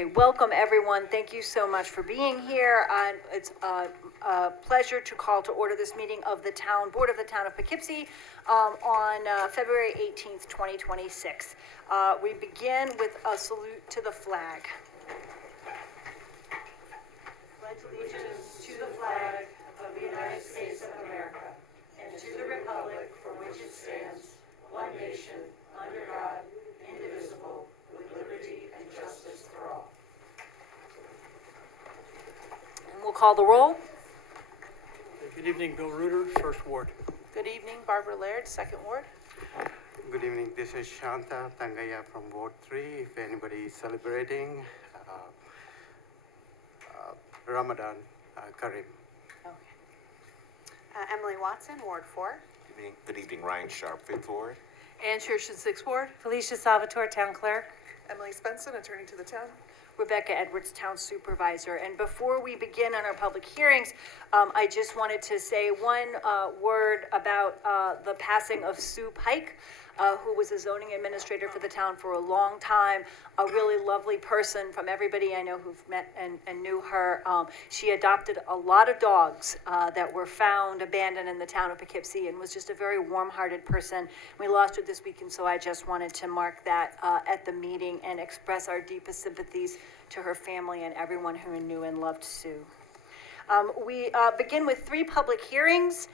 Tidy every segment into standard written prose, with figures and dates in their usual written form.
Okay, welcome everyone. Thank you so much for being here. It's a pleasure to call to order this meeting of the Board of the Town of Poughkeepsie on February 18th, 2026. We begin with a salute to the flag. Pledge allegiance to the flag of the United States of America and to the republic for which it stands, one nation, under God, indivisible, with liberty and justice for all. And we'll call the roll. Good evening, Bill Reuter, First Ward. Good evening, Barbara Laird, Second Ward. Good evening, this is Shanta Tangaya from Ward 3. If anybody is celebrating Ramadan Karim. Okay. Emily Watson, Ward 4. Good evening, Ryan Sharp, Fifth Ward. Ann Shershin, Sixth Ward. Felicia Salvatore, Town Clerk. Emily Spencer, Attorney to the Town. Rebecca Edwards, Town Supervisor. And before we begin on our public hearings, I just wanted to say one word about the passing of Sue Pike, who was a zoning administrator for the town for a long time, a really lovely person. From everybody I know who've met and knew her. She adopted a lot of dogs that were found abandoned in the town of Poughkeepsie and was just a very warm-hearted person. We lost her this week, and so I just wanted to mark that at the meeting and express our deepest sympathies to her family and everyone who knew and loved Sue. We begin with 3 public hearings,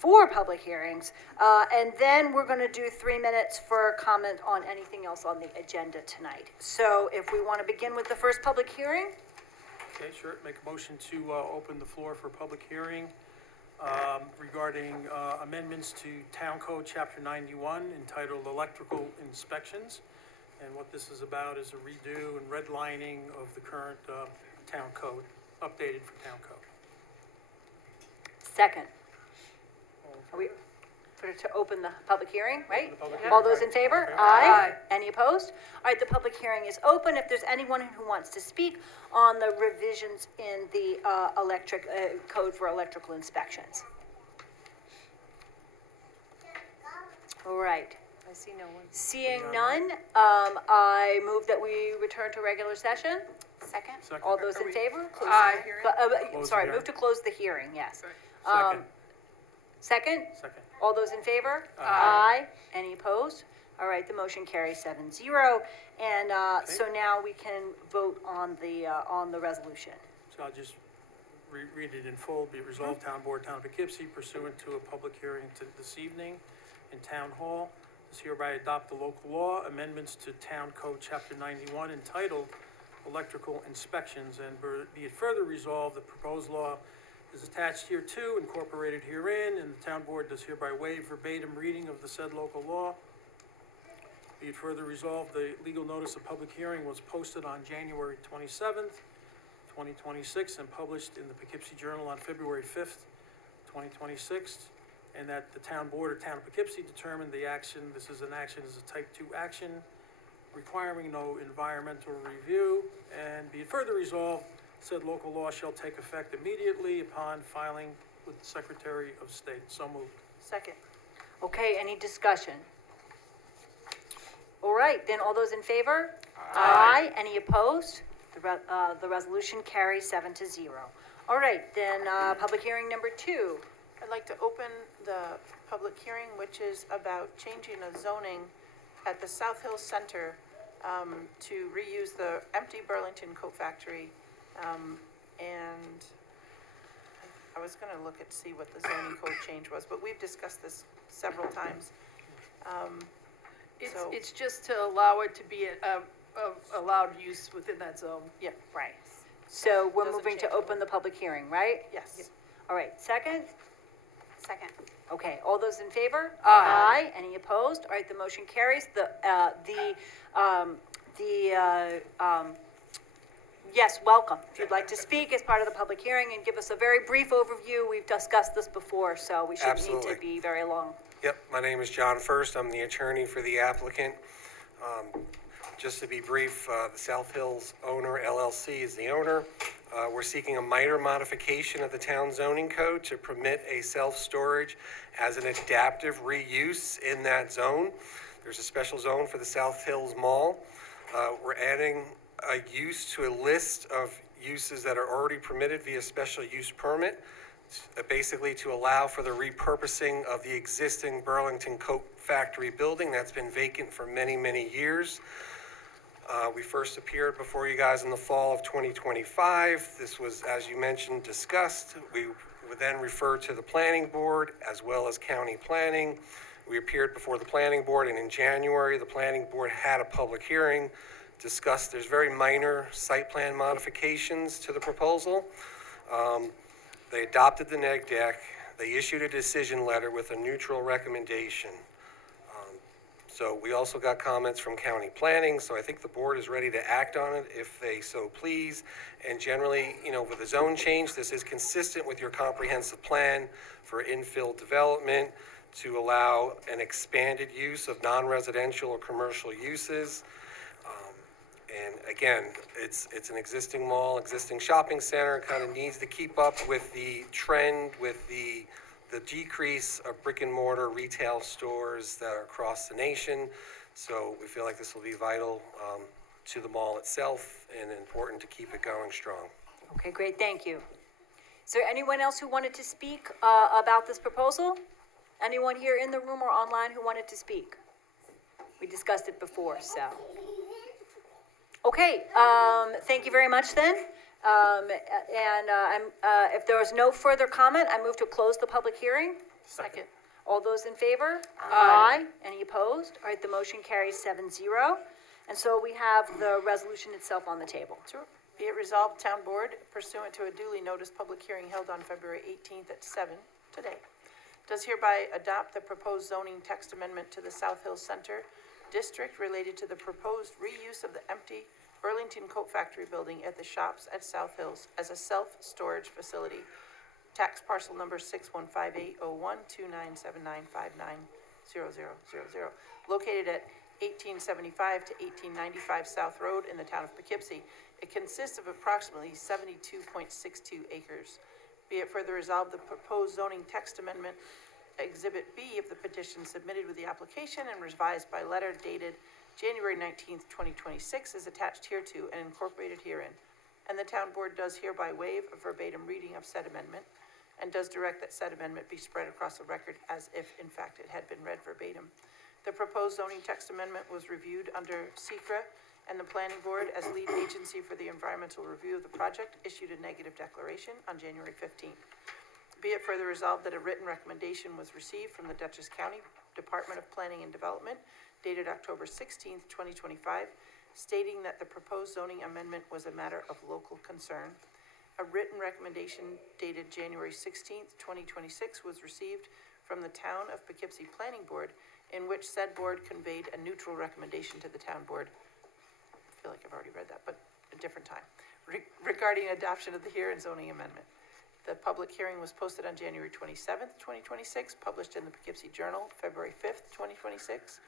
four public hearings, and then we're going to do 3 minutes for comment on anything else on the agenda tonight. So if we want to begin with the first public hearing. Okay, sure. Make a motion to open the floor for public hearing regarding amendments to Town Code Chapter 91 entitled Electrical Inspections. And what this is about is a redo and redlining of the current town code, updated for town code. Second. Are we to open the public hearing, right? Open the public hearing. All those in favor? Okay. Aye. Any opposed? All right, the public hearing is open. If there's anyone who wants to speak on the revisions in the electric code for electrical inspections. All right. I see no one. Seeing none, I move that we return to regular session. Second. Second. All those in favor? Aye. Close Sorry, the move to close the hearing, yes. Second. Second? Second. All those in favor? Aye. Any opposed? All right, the motion carries 7-0. And so now we can vote on the resolution. So I'll just read it in full. Be resolved, Town Board, Town of Poughkeepsie, pursuant to a public hearing this evening in Town Hall, is hereby adopt the local law amendments to Town Code Chapter 91 entitled Electrical Inspections, and be it further resolved, the proposed law is attached hereto, incorporated herein, and the Town Board does hereby waive verbatim reading of the said local law. Be it further resolved, the legal notice of public hearing was posted on January 27th, 2026, and published in the Poughkeepsie Journal on February 5th, 2026, and that the Town Board of Town of Poughkeepsie determined the action, this is a type 2 action, requiring no environmental review, and be it further resolved, said local law shall take effect immediately upon filing with the Secretary of State. So moved. Second. Okay, any discussion? All right, then all those in favor? Aye. Any opposed? The resolution carries 7-0. All right, then public hearing number 2. I'd like to open the public hearing, which is about changing a zoning at the South Hill Center to reuse the empty Burlington Coat Factory. And I was going to look at see what the zoning code change was, but we've discussed this several times. It's just to allow it to be a allowed use within that zone. Yeah, Right. So we're Doesn't moving to change open the public hearing, right? yes. All right, second? Second. Okay, all those in favor? Aye. Any opposed? All right, the motion carries. Yes, welcome. If you'd like to speak as part of the public hearing and give us a very brief overview, we've discussed this before, so we shouldn't need to Absolutely. be very long. Yep, my name is John First. I'm the attorney for the applicant. Just to be brief, the South Hills owner, LLC, is the owner. We're seeking a minor modification of the town zoning code to permit a self-storage as an adaptive reuse in that zone. There's a special zone for the South Hills Mall. We're adding a use to a list of uses that are already permitted via special use permit, basically to allow for the repurposing of the existing Burlington Coat Factory building that's been vacant for many, many years. We first appeared before you guys in the fall of 2025. This was, as you mentioned, discussed. We would then refer to the planning board as well as county planning. We appeared before the planning board, and in January, the planning board had a public hearing, discussed, there's very minor site plan modifications to the proposal. They adopted the neg deck. They issued a decision letter with a neutral recommendation. So we also got comments from county planning, so I think the board is ready to act on it if they so please. And generally, with a zone change, this is consistent with your comprehensive plan for infill development to allow an expanded use of non-residential or commercial uses. And again, it's an existing mall, existing shopping center, kind of needs to keep up with the trend, with the decrease of brick and mortar retail stores that are across the nation. So we feel like this will be vital to the mall itself and important to keep it going strong. Okay, great, thank you. Is there anyone else who wanted to speak about this proposal? Anyone here in the room or online who wanted to speak? We discussed it before, so. Okay, thank you very much then. If there is no further comment, I move to close the public hearing. Second. All those in favor? Aye. Any opposed? All right, the motion carries 7-0. And so we have the resolution itself on the table. Sure. Be it resolved, Town Board pursuant to a duly noticed public hearing held on February 18th at 7 today, does hereby adopt the proposed zoning text amendment to the South Hills Center District related to the proposed reuse of the empty Burlington Coat Factory building at the shops at South Hills as a self-storage facility. Tax parcel number 6158012979590000, located at 1875 to 1895 South Road in the town of Poughkeepsie. It consists of approximately 72.62 acres. Be it further resolved, the proposed zoning text amendment, Exhibit B of the petition submitted with the application and revised by letter dated January 19th, 2026 is attached hereto and incorporated herein. And the town board does hereby waive a verbatim reading of said amendment and does direct that said amendment be spread across the record as if, in fact, it had been read verbatim. The proposed zoning text amendment was reviewed under SECRA, and the planning board, as lead agency for the environmental review of the project, issued a negative declaration on January 15th. Be it further resolved that a written recommendation was received from the Dutchess County Department of Planning and Development dated October 16th, 2025, stating that the proposed zoning amendment was a matter of local concern. A written recommendation dated January 16th, 2026 was received from the Town of Poughkeepsie Planning Board, in which said board conveyed a neutral recommendation to the town board. I feel like I've already read that, but a different time. Regarding adoption of the herein zoning amendment. The public hearing was posted on January 27th, 2026, published in the Poughkeepsie Journal, February 5th, 2026.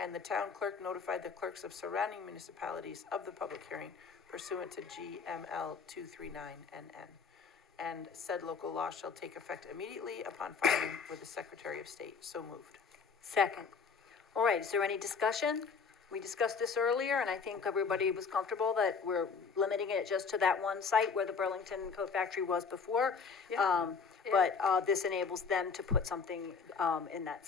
And the town clerk notified the clerks of surrounding municipalities of the public hearing pursuant to GML 239NN. And said local law shall take effect immediately upon filing with the Secretary of State. So moved. Second. All right, is there any discussion? We discussed this earlier, and I think everybody was comfortable that we're limiting it just to that one site where the Burlington Coat Factory was before. But this enables them to put something in that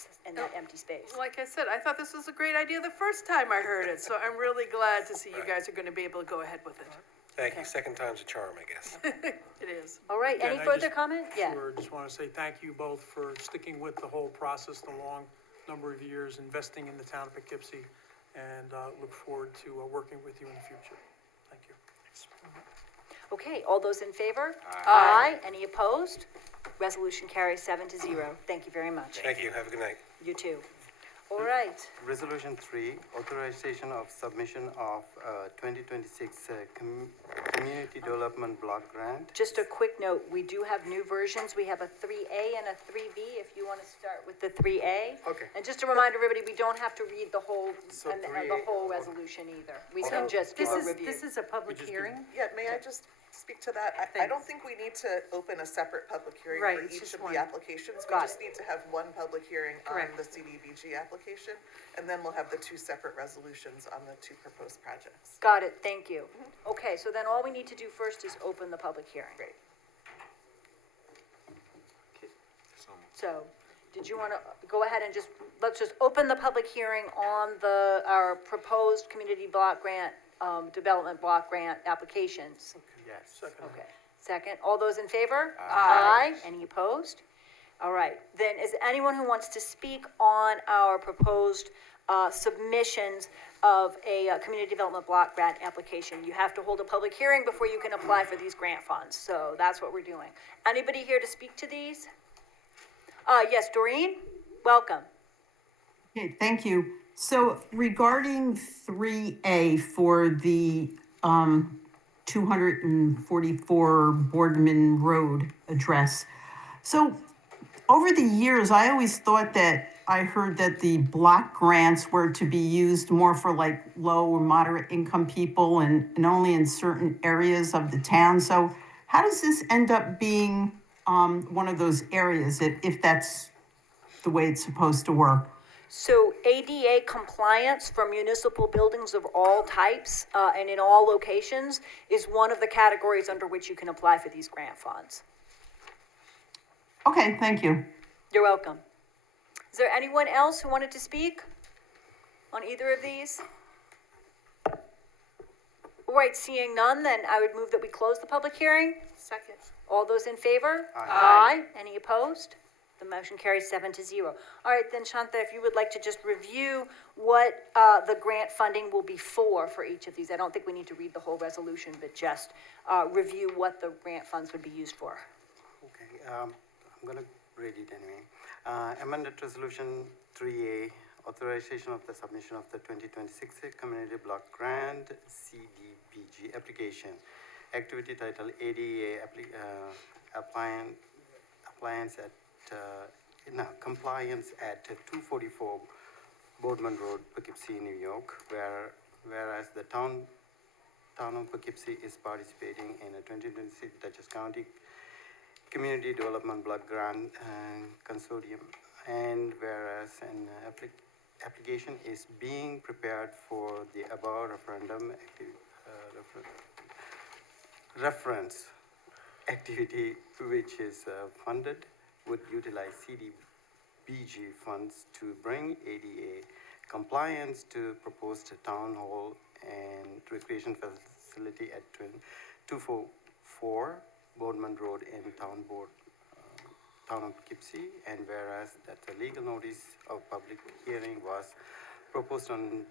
empty space. Like I said, I thought this was a great idea the first time I heard it, so I'm really glad to see you guys are gonna be able to go ahead with it. Thank you. Second time's a charm, I guess. It is. All right, any And I further just- comment? Yeah. Sure, just want to say thank you both for sticking with the whole process, the long number of years, investing in the town of Poughkeepsie, and look forward to working with you in the future. Thank you. Okay, all those in favor? Aye. Any opposed? Resolution carries 7-0. Thank you very much. Thank you. Have a good night. You too. All right. Resolution 3, authorization of submission of 2026 Community Development Block Grant. Just a quick note, we do have new versions. We have a 3A and a 3B, if you want to start with the 3A. Okay. And just to remind everybody, we don't have to read the whole, So and the 3A whole resolution either. We can just give a review. This is a public just hearing? Yeah, may I just speak to that? I don't think we need to open a separate public hearing Right, for it's each just of one. the applications. We Got just it. need to have one public hearing on Correct. the CDBG application, and then we'll have the two separate resolutions on the two proposed projects. Got it, thank you. Okay, so then all we need to do first is open the public hearing. Great. So, did you want to go ahead and let's just open the public hearing on our proposed community block grant, development block grant applications? Yes. Second. Okay, second, all those in favor? Aye. Any opposed? All right, then is anyone who wants to speak on our proposed submissions of a community development block grant application? You have to hold a public hearing before you can apply for these grant funds, so that's what we're doing. Anybody here to speak to these? Yes, Doreen, welcome. Okay, thank you. So regarding 3A for the 244 Boardman Road address. So over the years, I always thought that I heard that the block grants were to be used more for like low or moderate income people and only in certain areas of the town. So how does this end up being one of those areas if that's the way it's supposed to work? So ADA compliance for municipal buildings of all types and in all locations is one of the categories under which you can apply for these grant funds. Okay, thank you. You're welcome. Is there anyone else who wanted to speak on either of these? All right, seeing none, then I would move that we close the public hearing. Second. All those in favor? Aye. Any opposed? The motion carries 7-0. All right, then Shanta, if you would like to just review what the grant funding will be for each of these. I don't think we need to read the whole resolution, but just review what the grant funds would be used for. Okay, I'm gonna read it anyway. Amended Resolution 3A, authorization of the submission of the 2026 Community Block Grant CDBG application. Activity title ADA appliance at compliance at 244 Boardman Road, Poughkeepsie, New York, whereas the town of Poughkeepsie is participating in a 2026 Dutchess County Community Development Block Grant Consortium, and whereas an application is being prepared for the above reference activity, which is funded, would utilize CDBG funds to bring ADA compliance to proposed town hall and recreation facility at 244 Boardman Road in Town of Poughkeepsie, and whereas that the legal notice of public hearing was proposed on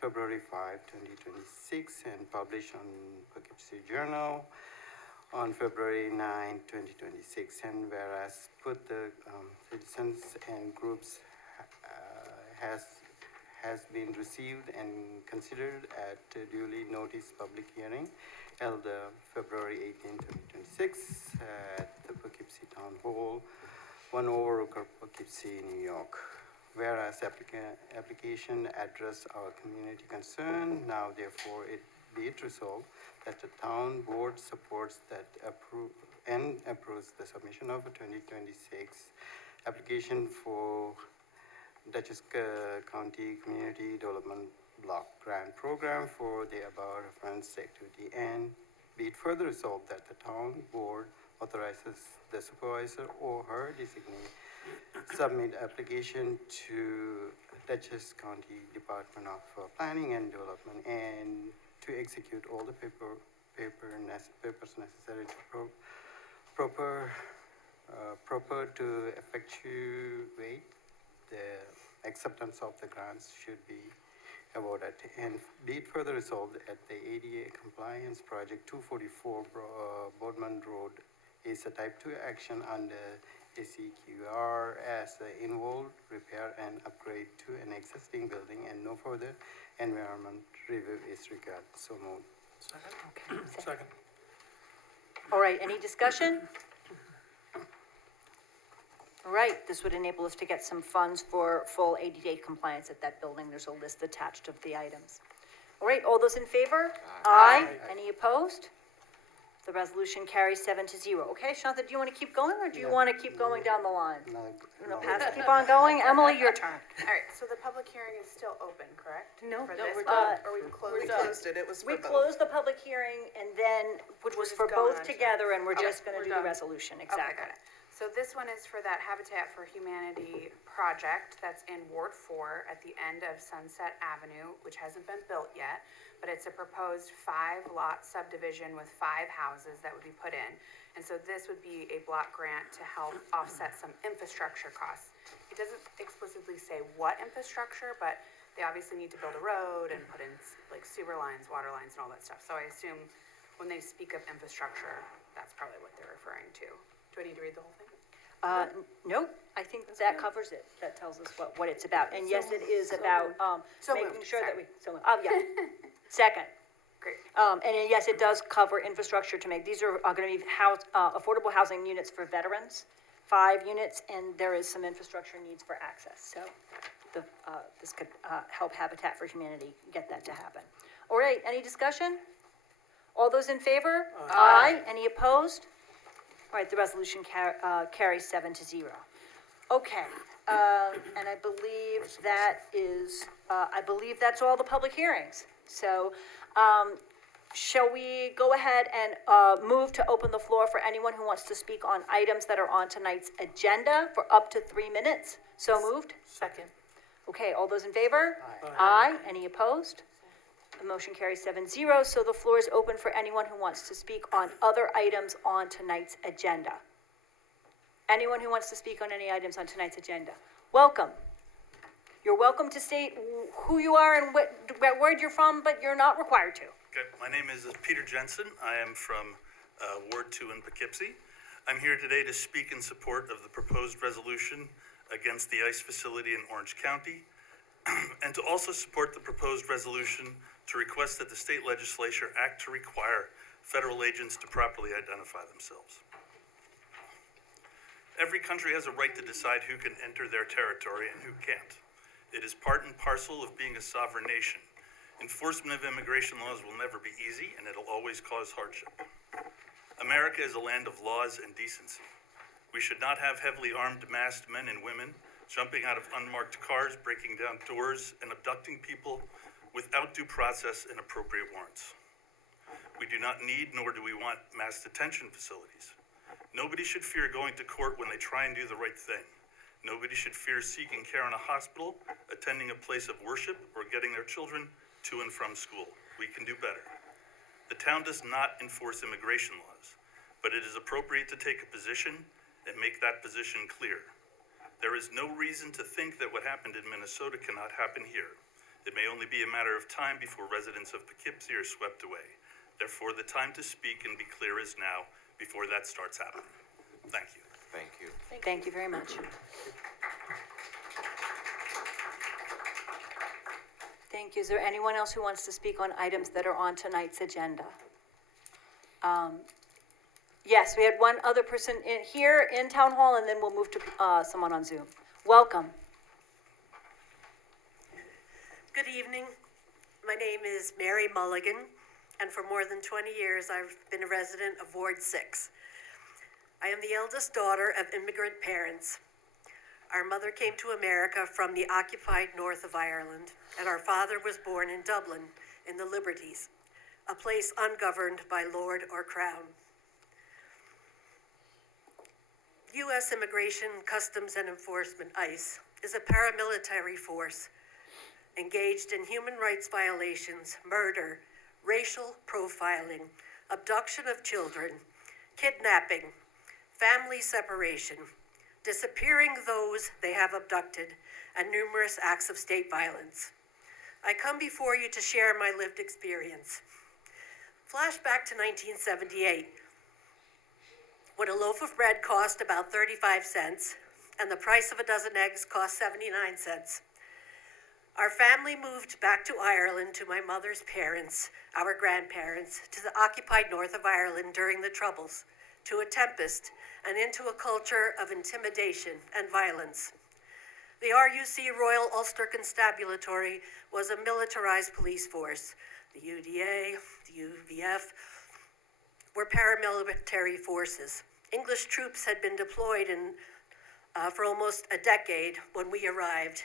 February 5, 2026 and published on Poughkeepsie Journal on February 9, 2026, and whereas put the citizens and groups has been received and considered at duly noticed public hearing held February 18, 2026 at the Poughkeepsie Town Hall, 1 Overlooker, Poughkeepsie, New York. Whereas application address our community concern, now therefore be it resolved that the town board supports that approves the submission of a 2026 application for Dutchess County Community Development Block Grant Program for the above reference activity, and be it further resolved that the town board authorizes the supervisor or her designee submit application to Dutchess County Department of Planning and Development and to execute all the papers necessary to proper to effectuate the acceptance of the grants should be awarded. And be it further resolved at the ADA compliance project 244 Boardman Road is a type 2 action under ACQR as the involved repair and upgrade to an existing building, and no further environment review is required. So moved. Okay. Second. All right, any discussion? All right, this would enable us to get some funds for full ADA compliance at that building. There's a list attached of the items. All right, all those in favor? Aye. Any opposed? The resolution carries 7-0. Okay, Shantha, do you want to keep going, or do you want to keep going down the line? No, You want no. to pass, keep on going? Emily, your turn. All right, so the public hearing is still open, correct? No, For no, this we're one? done. Or we We closed it? closed it, it was We for both. closed the public hearing and then, which was for both together, and we're just gonna we're do the done. resolution, Okay, exactly. got it. So this one is for that Habitat for Humanity project that's in Ward 4 at the end of Sunset Avenue, which hasn't been built yet, but it's a proposed 5-lot subdivision with 5 houses that would be put in. And so this would be a block grant to help offset some infrastructure costs. It doesn't explicitly say what infrastructure, but they obviously need to build a road and put in like sewer lines, water lines, and all that stuff. So I assume when they speak of infrastructure, that's probably what they're referring to. Do I need to read the whole thing? Nope, I think that covers it. That tells us what it's about. And yes, it is about, So making moved, sure that sorry. yeah. Second. Great. And yes, it does cover infrastructure to make, these are gonna be affordable housing units for veterans, 5 units, and there is some infrastructure needs for access, so this could, help Habitat for Humanity get that to happen. All right, any discussion? All those in favor? Aye. Any opposed? All right, the resolution carries 7-0. Okay, and I believe that is, I believe that's all the public hearings. So, shall we go ahead and move to open the floor for anyone who wants to speak on items that are on tonight's agenda for up to 3 minutes? So moved? Second. Okay, all those in favor? Aye. Any opposed? The motion carries 7-0, so the floor is open for anyone who wants to speak on other items on tonight's agenda. Anyone who wants to speak on any items on tonight's agenda? Welcome. You're welcome to state who you are and what word you're from, but you're not required to. Okay, my name is Peter Jensen. I am from Ward 2 in Poughkeepsie. I'm here today to speak in support of the proposed resolution against the ICE facility in Orange County, and to also support the proposed resolution to request that the state legislature act to require federal agents to properly identify themselves. Every country has a right to decide who can enter their territory and who can't. It is part and parcel of being a sovereign nation. Enforcement of immigration laws will never be easy, and it'll always cause hardship. America is a land of laws and decency. We should not have heavily armed, masked men and women jumping out of unmarked cars, breaking down doors, and abducting people without due process and appropriate warrants. We do not need, nor do we want, mass detention facilities. Nobody should fear going to court when they try and do the right thing. Nobody should fear seeking care in a hospital, attending a place of worship, or getting their children to and from school. We can do better. The town does not enforce immigration laws, but it is appropriate to take a position and make that position clear. There is no reason to think that what happened in Minnesota cannot happen here. It may only be a matter of time before residents of Poughkeepsie are swept away. Therefore, the time to speak and be clear is now, before that starts happening. Thank you. Thank you. Thank you very much. Thank you. Is there anyone else who wants to speak on items that are on tonight's agenda? Yes, we had one other person here in Town Hall, and then we'll move to someone on Zoom. Welcome. Good evening. My name is Mary Mulligan, and for more than 20 years, I've been a resident of Ward 6. I am the eldest daughter of immigrant parents. Our mother came to America from the occupied north of Ireland, and our father was born in Dublin in the Liberties, a place ungoverned by lord or crown. U.S. Immigration, Customs and Enforcement, ICE, is a paramilitary force engaged in human rights violations, murder, racial profiling, abduction of children, kidnapping, family separation, disappearing those they have abducted, and numerous acts of state violence. I come before you to share my lived experience. Flashback to 1978, when a loaf of bread cost about 35 cents and the price of a dozen eggs cost 79 cents. Our family moved back to Ireland to my mother's parents, our grandparents, to the occupied north of Ireland during the Troubles, to a tempest, and into a culture of intimidation and violence. The RUC Royal Ulster Constabulary was a militarized police force. The UDA, the UVF, were paramilitary forces. English troops had been deployed for almost a decade when we arrived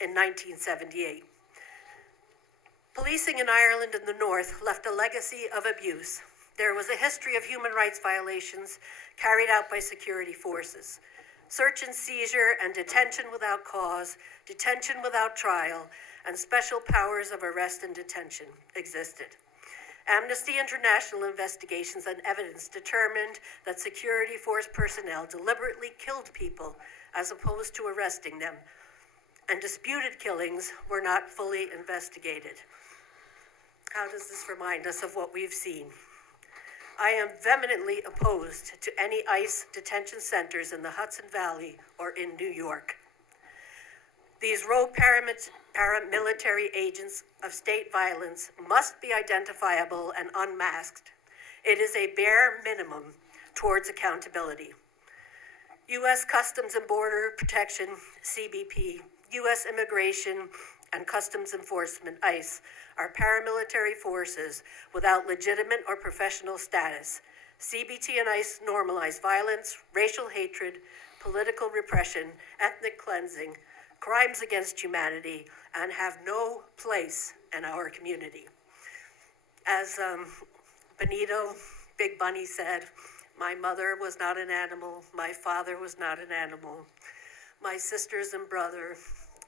in 1978. Policing in Ireland and the North left a legacy of abuse. There was a history of human rights violations carried out by security forces. Search and seizure and detention without cause, detention without trial, and special powers of arrest and detention existed. Amnesty International investigations and evidence determined that security force personnel deliberately killed people as opposed to arresting them, and disputed killings were not fully investigated. How does this remind us of what we've seen? I am vehemently opposed to any ICE detention centers in the Hudson Valley or in New York. These rogue paramilitary agents of state violence must be identifiable and unmasked. It is a bare minimum towards accountability. U.S. Customs and Border Protection, CBP, U.S. Immigration and Customs Enforcement, ICE, are paramilitary forces without legitimate or professional status. CBT and ICE normalize violence, racial hatred, political repression, ethnic cleansing, crimes against humanity, and have no place in our community. As Benito Big Bunny said, my mother was not an animal, my father was not an animal. My sisters and brother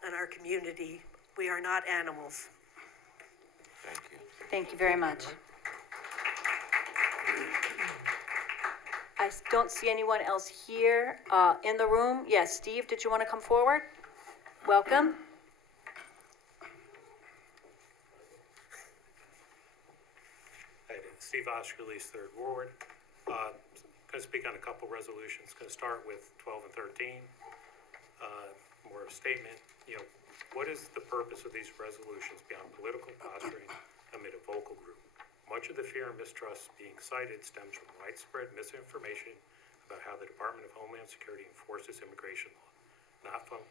and our community, we are not animals. Thank you. Thank you very much. I don't see anyone else here in the room. Yes, Steve, did you want to come forward? Welcome. Hey, Steve Oskerlees, Third Ward. Going to speak on a couple resolutions. Going to start with 12 and 13. More of a statement. What is the purpose of these resolutions beyond political posturing amid a vocal group? Much of the fear and mistrust being cited stems from widespread misinformation about how the Department of Homeland Security enforces immigration law, not from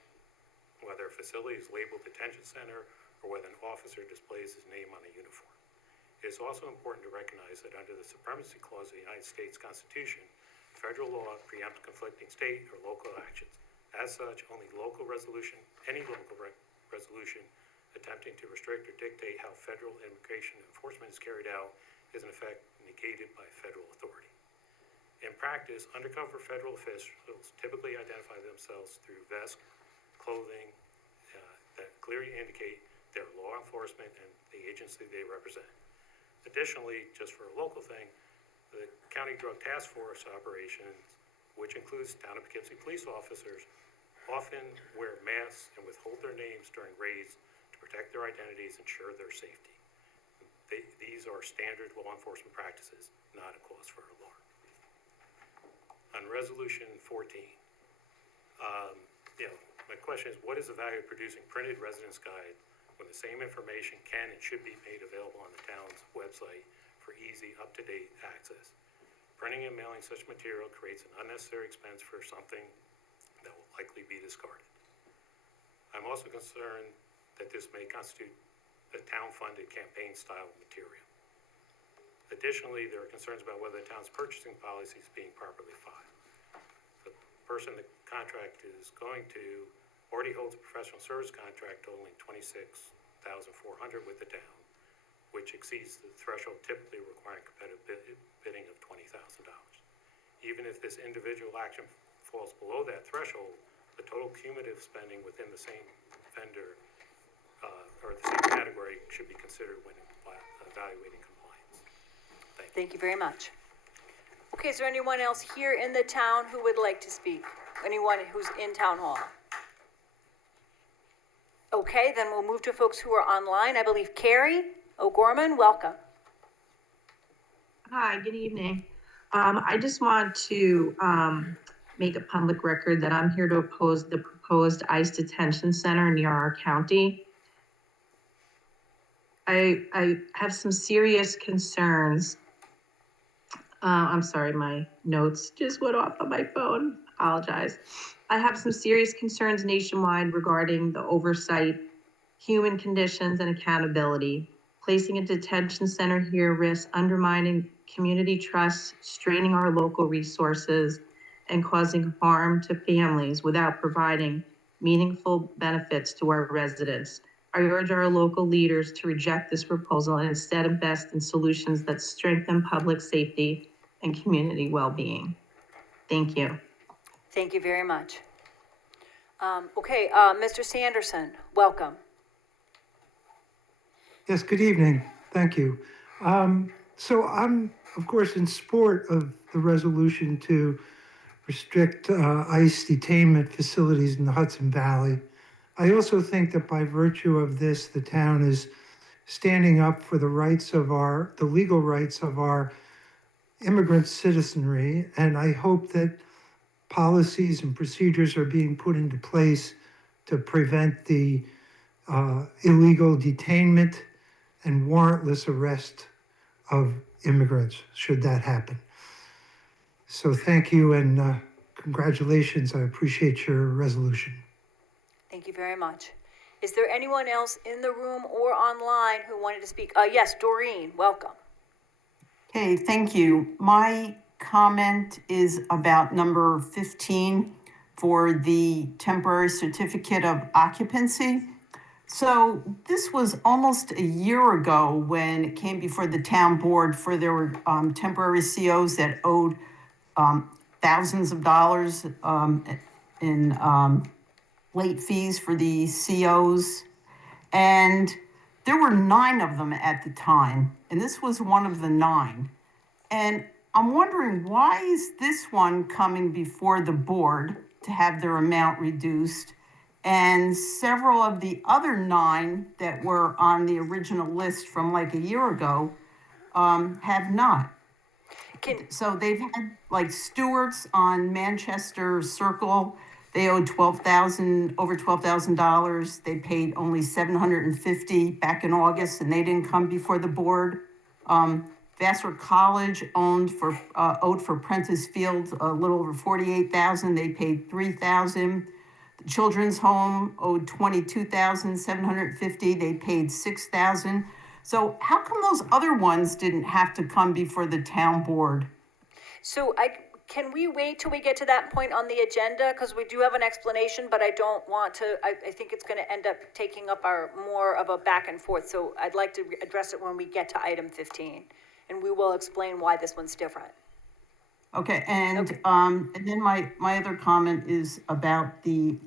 whether a facility is labeled detention center or whether an officer displays his name on a uniform. It is also important to recognize that under the Supremacy Clause of the United States Constitution, federal law preempts conflicting state or local actions. As such, any local resolution attempting to restrict or dictate how federal immigration enforcement is carried out is in effect negated by federal authority. In practice, undercover federal officials typically identify themselves through vests, clothing that clearly indicate their law enforcement and the agency they represent. Additionally, just for a local thing, the County Drug Task Force operations, which includes town of Poughkeepsie police officers, often wear masks and withhold their names during raids to protect their identities and ensure their safety. These are standard law enforcement practices, not a cause for alarm. On Resolution 14, my question is, what is the value of producing printed residence guide when the same information can and should be made available on the town's website for easy, up-to-date access? Printing and mailing such material creates an unnecessary expense for something that will likely be discarded. I'm also concerned that this may constitute a town-funded campaign-style material. Additionally, there are concerns about whether the town's purchasing policy is being properly filed. The person the contract is going to already holds a professional service contract totaling $26,400 with the town, which exceeds the threshold typically requiring competitive bidding of $20,000. Even if this individual action falls below that threshold, the total cumulative spending within the same vendor or the same category should be considered when evaluating compliance. Thank you very much. Okay, is there anyone else here in the town who would like to speak? Anyone who's in town hall? Okay, then we'll move to folks who are online. I believe Carrie O'Gorman, welcome. Hi, good evening. I just want to make a public record that I'm here to oppose the proposed ICE detention center near our county. I have some serious concerns. I'm sorry, my notes just went off on my phone. Apologize. I have some serious concerns nationwide regarding the oversight, human conditions, and accountability. Placing a detention center here risks undermining community trust, straining our local resources, and causing harm to families without providing meaningful benefits to our residents. I urge our local leaders to reject this proposal and instead invest in solutions that strengthen public safety and community well-being. Thank you. Thank you very much. Okay, Mr. Sanderson, welcome. Yes, good evening. Thank you. So I'm, of course, in support of the resolution to restrict ICE detainment facilities in the Hudson Valley. I also think that by virtue of this, the town is standing up for the legal rights of our immigrant citizenry, and I hope that policies and procedures are being put into place to prevent the illegal detainment and warrantless arrest of immigrants, should that happen. So thank you and congratulations. I appreciate your resolution. Thank you very much. Is there anyone else in the room or online who wanted to speak? Yes, Doreen, welcome. Okay, thank you. My comment is about number 15 for the temporary certificate of occupancy. So this was almost a year ago when it came before the town board for there were temporary COs that owed thousands of dollars in late fees for the COs. And there were 9 of them at the time, and this was one of the 9. And I'm wondering, why is this one coming before the board to have their amount reduced? And several of the other 9 that were on the original list from like a year ago have not. So they've had like Stewart's on Manchester Circle. They owed over $12,000. They paid only $750 back in August, and they didn't come before the board. Vassar College owed for Prentice Field a little over $48,000. They paid $3,000. The Children's Home owed $22,750. They paid $6,000. So how come those other ones didn't have to come before the town board? So can we wait till we get to that point on the agenda? Because we do have an explanation, but I don't want to, I think it's going to end up taking up more of a back and forth. So I'd like to address it when we get to item 15. And we will explain why this one's different. Okay, and then my other comment is about the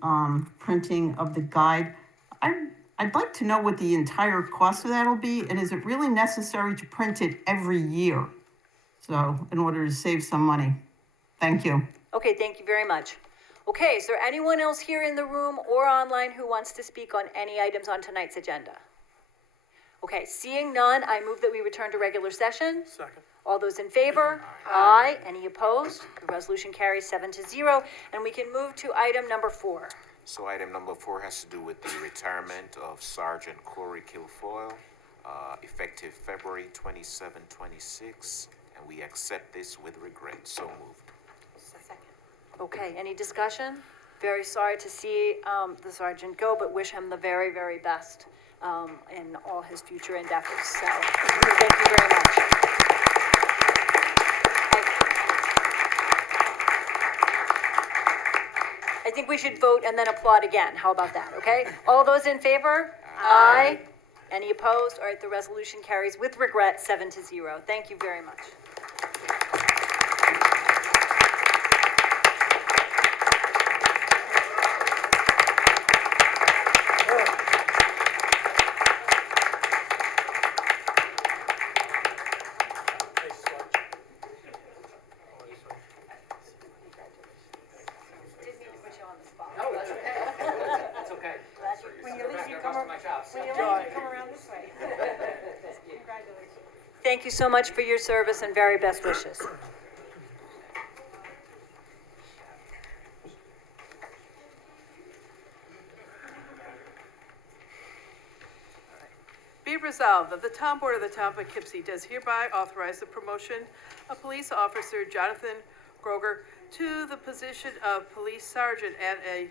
printing of the guide. I'd like to know what the entire cost of that will be, and is it really necessary to print it every year? So, in order to save some money. Thank you. Okay, thank you very much. Okay, is there anyone else here in the room or online who wants to speak on any items on tonight's agenda? Okay, seeing none, I move that we return to regular session. Second. All those in favor? Aye. Any opposed? The resolution carries 7-0, and we can move to item number 4. So item number 4 has to do with the retirement of Sergeant Corey Kilfoyle, effective February 27, 26, and we accept this with regret. So moved. Okay, any discussion? Very sorry to see the sergeant go, but wish him the very, very best in all his future endeavors. So thank you very much. I think we should vote and then applaud again. How about that, okay? All those in favor? Aye. Any opposed? All right, the resolution carries with regret 7-0. Thank you very much. Thank you so much for your service and very best wishes. Be it resolved that the town board of the town of Poughkeepsie does hereby authorize the promotion of police officer Jonathan Groger to the position of police sergeant at a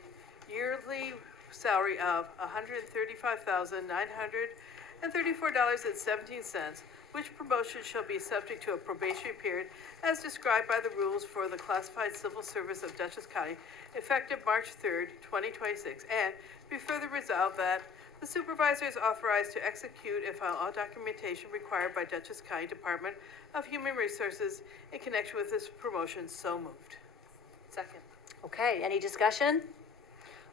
yearly salary of $135,934.17, which promotion shall be subject to a probationary period as described by the rules for the classified civil service of Dutchess County, effective March 3rd, 2026, and be further resolved that the supervisor is authorized to execute and file all documentation required by Dutchess County Department of Human Resources in connection with this promotion. So moved. Second. Okay, any discussion?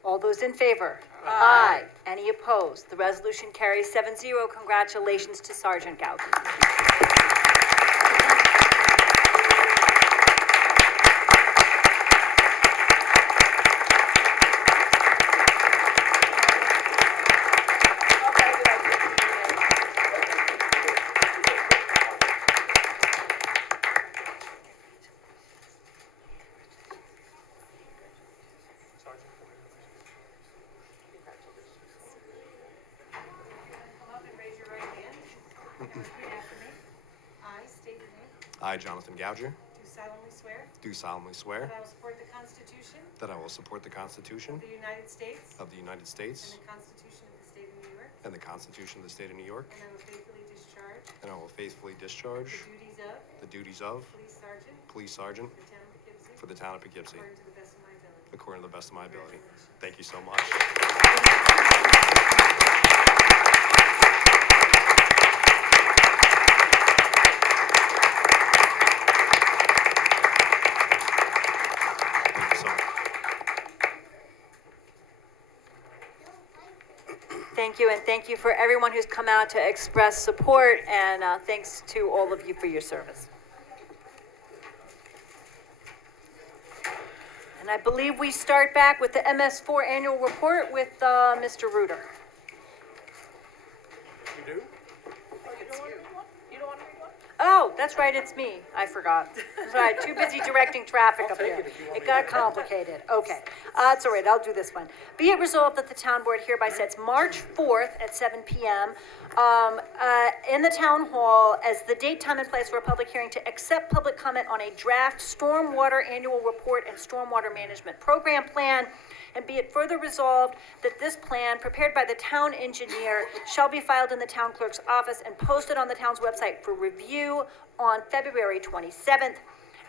All those in favor? Aye. Any opposed? The resolution carries 7-0. Congratulations to Sergeant Gauke. I state your name. I, Jonathan Gouger, Do solemnly swear do solemnly swear that I will support the Constitution that I will support the Constitution of the United States of the United States and the Constitution of the State of New York, and the Constitution of the State of New York, and I will faithfully discharge and I will faithfully discharge the duties of the duties of Police Sergeant Police Sergeant for the town of Poughkeepsie for the town of Poughkeepsie, according to the best of my ability. according to the best of my ability. Thank you so much. Thank you so much. Thank you, and thank you for everyone who's come out to express support, and thanks to all of you for your service. And I believe we start back with the MS4 annual report with Mr. Reuter. You do? Oh, that's right, it's me. I forgot. That's right, too busy directing traffic up here. It got complicated. Okay, it's all right, I'll do this one. Be it resolved that the town board hereby sets March 4th at 7 p.m. In the town hall as the date, time, and place for a public hearing to accept public comment on a draft stormwater annual report and stormwater management program plan. And be it further resolved that this plan, prepared by the town engineer, shall be filed in the town clerk's office and posted on the town's website for review on February 27th,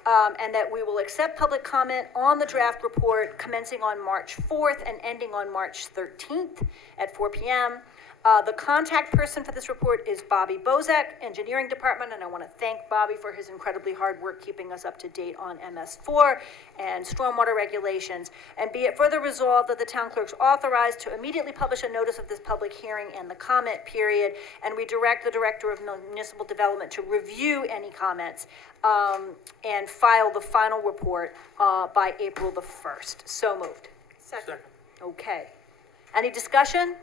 and that we will accept public comment on the draft report commencing on March 4th and ending on March 13th at 4 p.m. The contact person for this report is Bobby Bozek, Engineering Department, and I want to thank Bobby for his incredibly hard work keeping us up to date on MS4 and stormwater regulations. And be it further resolved that the town clerk's authorized to immediately publish a notice of this public hearing and the comment period, and we direct the Director of Municipal Development to review any comments and file the final report by April the 1st. So moved. Second. Okay. Any discussion?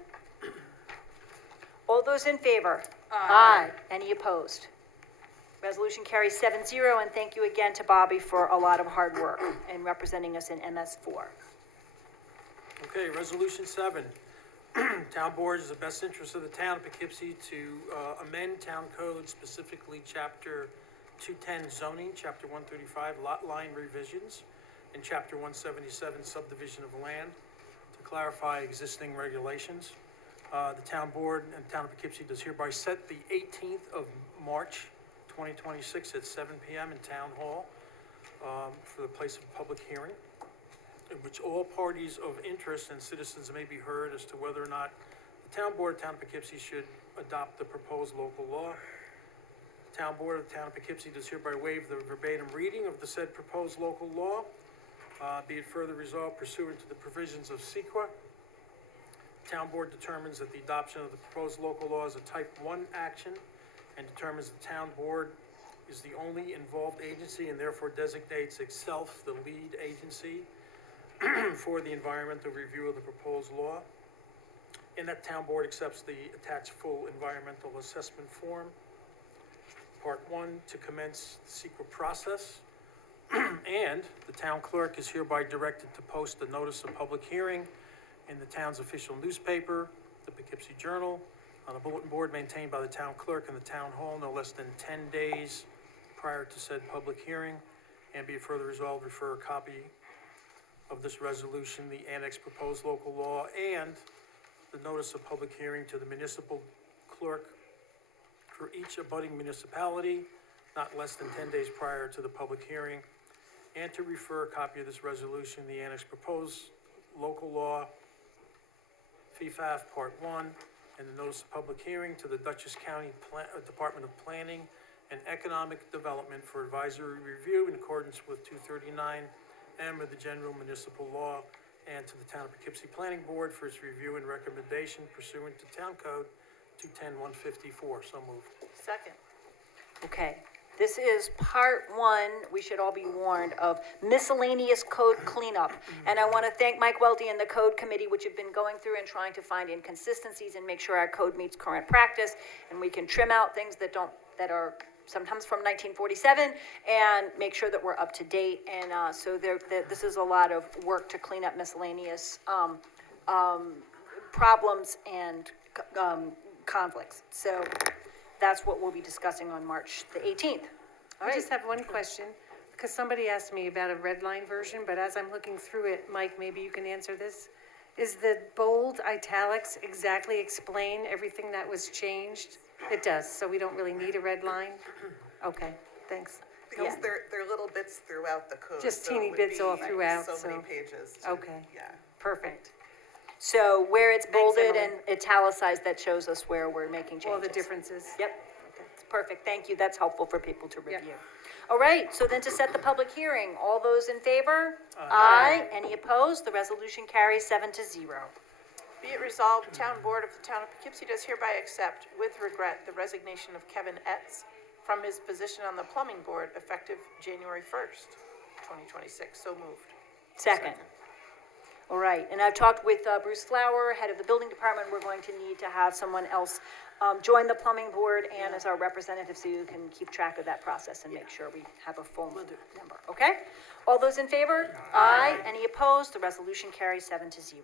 All those in favor? Aye. Any opposed? Resolution carries 7-0, and thank you again to Bobby for a lot of hard work in representing us in MS4. Okay, Resolution 7. Town Board is the best interest of the town of Poughkeepsie to amend town code, specifically Chapter 210 zoning, Chapter 135 lot line revisions, and Chapter 177 subdivision of land to clarify existing regulations. The town board and the town of Poughkeepsie does hereby set the 18th of March, 2026 at 7 p.m. in Town Hall for the place of public hearing, in which all parties of interest and citizens may be heard as to whether or not the town board of town of Poughkeepsie should adopt the proposed local law. The town board of the town of Poughkeepsie does hereby waive the verbatim reading of the said proposed local law. Be it further resolved pursuant to the provisions of SEQA, Town Board determines that the adoption of the proposed local law is a Type 1 action and determines the Town Board is the only involved agency and therefore designates itself the lead agency for the environmental review of the proposed law. And that Town Board accepts the attached full environmental assessment form. Part 1, to commence the SEQA process. And the Town Clerk is hereby directed to post the notice of public hearing in the town's official newspaper, the Poughkeepsie Journal, on a bulletin board maintained by the town clerk in the town hall no less than 10 days prior to said public hearing. And be it further resolved, refer a copy of this resolution, the annexed proposed local law, and the notice of public hearing to the municipal clerk for each abutting municipality, not less than 10 days prior to the public hearing, and to refer a copy of this resolution, the annex proposed local law, FFAF Part 1, and the notice of public hearing to the Dutchess County Department of Planning and Economic Development for advisory review in accordance with 239M of the General Municipal Law, and to the Town of Poughkeepsie Planning Board for its review and recommendation pursuant to Town Code 210-154. So moved. Second. Okay, this is part one, we should all be warned, of miscellaneous code cleanup. And I want to thank Mike Welty and the Code Committee, which have been going through and trying to find inconsistencies and make sure our code meets current practice, and we can trim out things that are sometimes from 1947, and make sure that we're up to date. And so this is a lot of work to clean up miscellaneous problems and conflicts. So that's what we'll be discussing on March the 18th. All I right. just have one question, because somebody asked me about a red line version, but as I'm looking through it, Mike, maybe you can answer this. Is the bold italics exactly explain everything that was changed? It does, so we don't really need a red line? Okay, thanks. Because they're little bits throughout the code. Just so it teeny would bits be all throughout, So so- many pages. to- Okay. Yeah. Perfect. So where it's bolded Emily. and italicized, that shows us where we're making changes. All the differences. Yep, it's perfect, thank you, that's helpful for people to Yep. review. All right, so then to set the public hearing, all those in favor? Aye. Any opposed? The resolution carries 7-0. Be it resolved, the Town Board of the Town of Poughkeepsie does hereby accept, with regret, the resignation of Kevin Etz from his position on the Plumbing Board effective January 1st, 2026. So moved. Second. All right, and I've talked with Bruce Flower, head of the building department. We're going to need to have someone else join the plumbing board and as our representative, so you can keep track of that process and make sure we have a full number, okay? All those in favor? Aye. Any opposed? The resolution carries 7-0.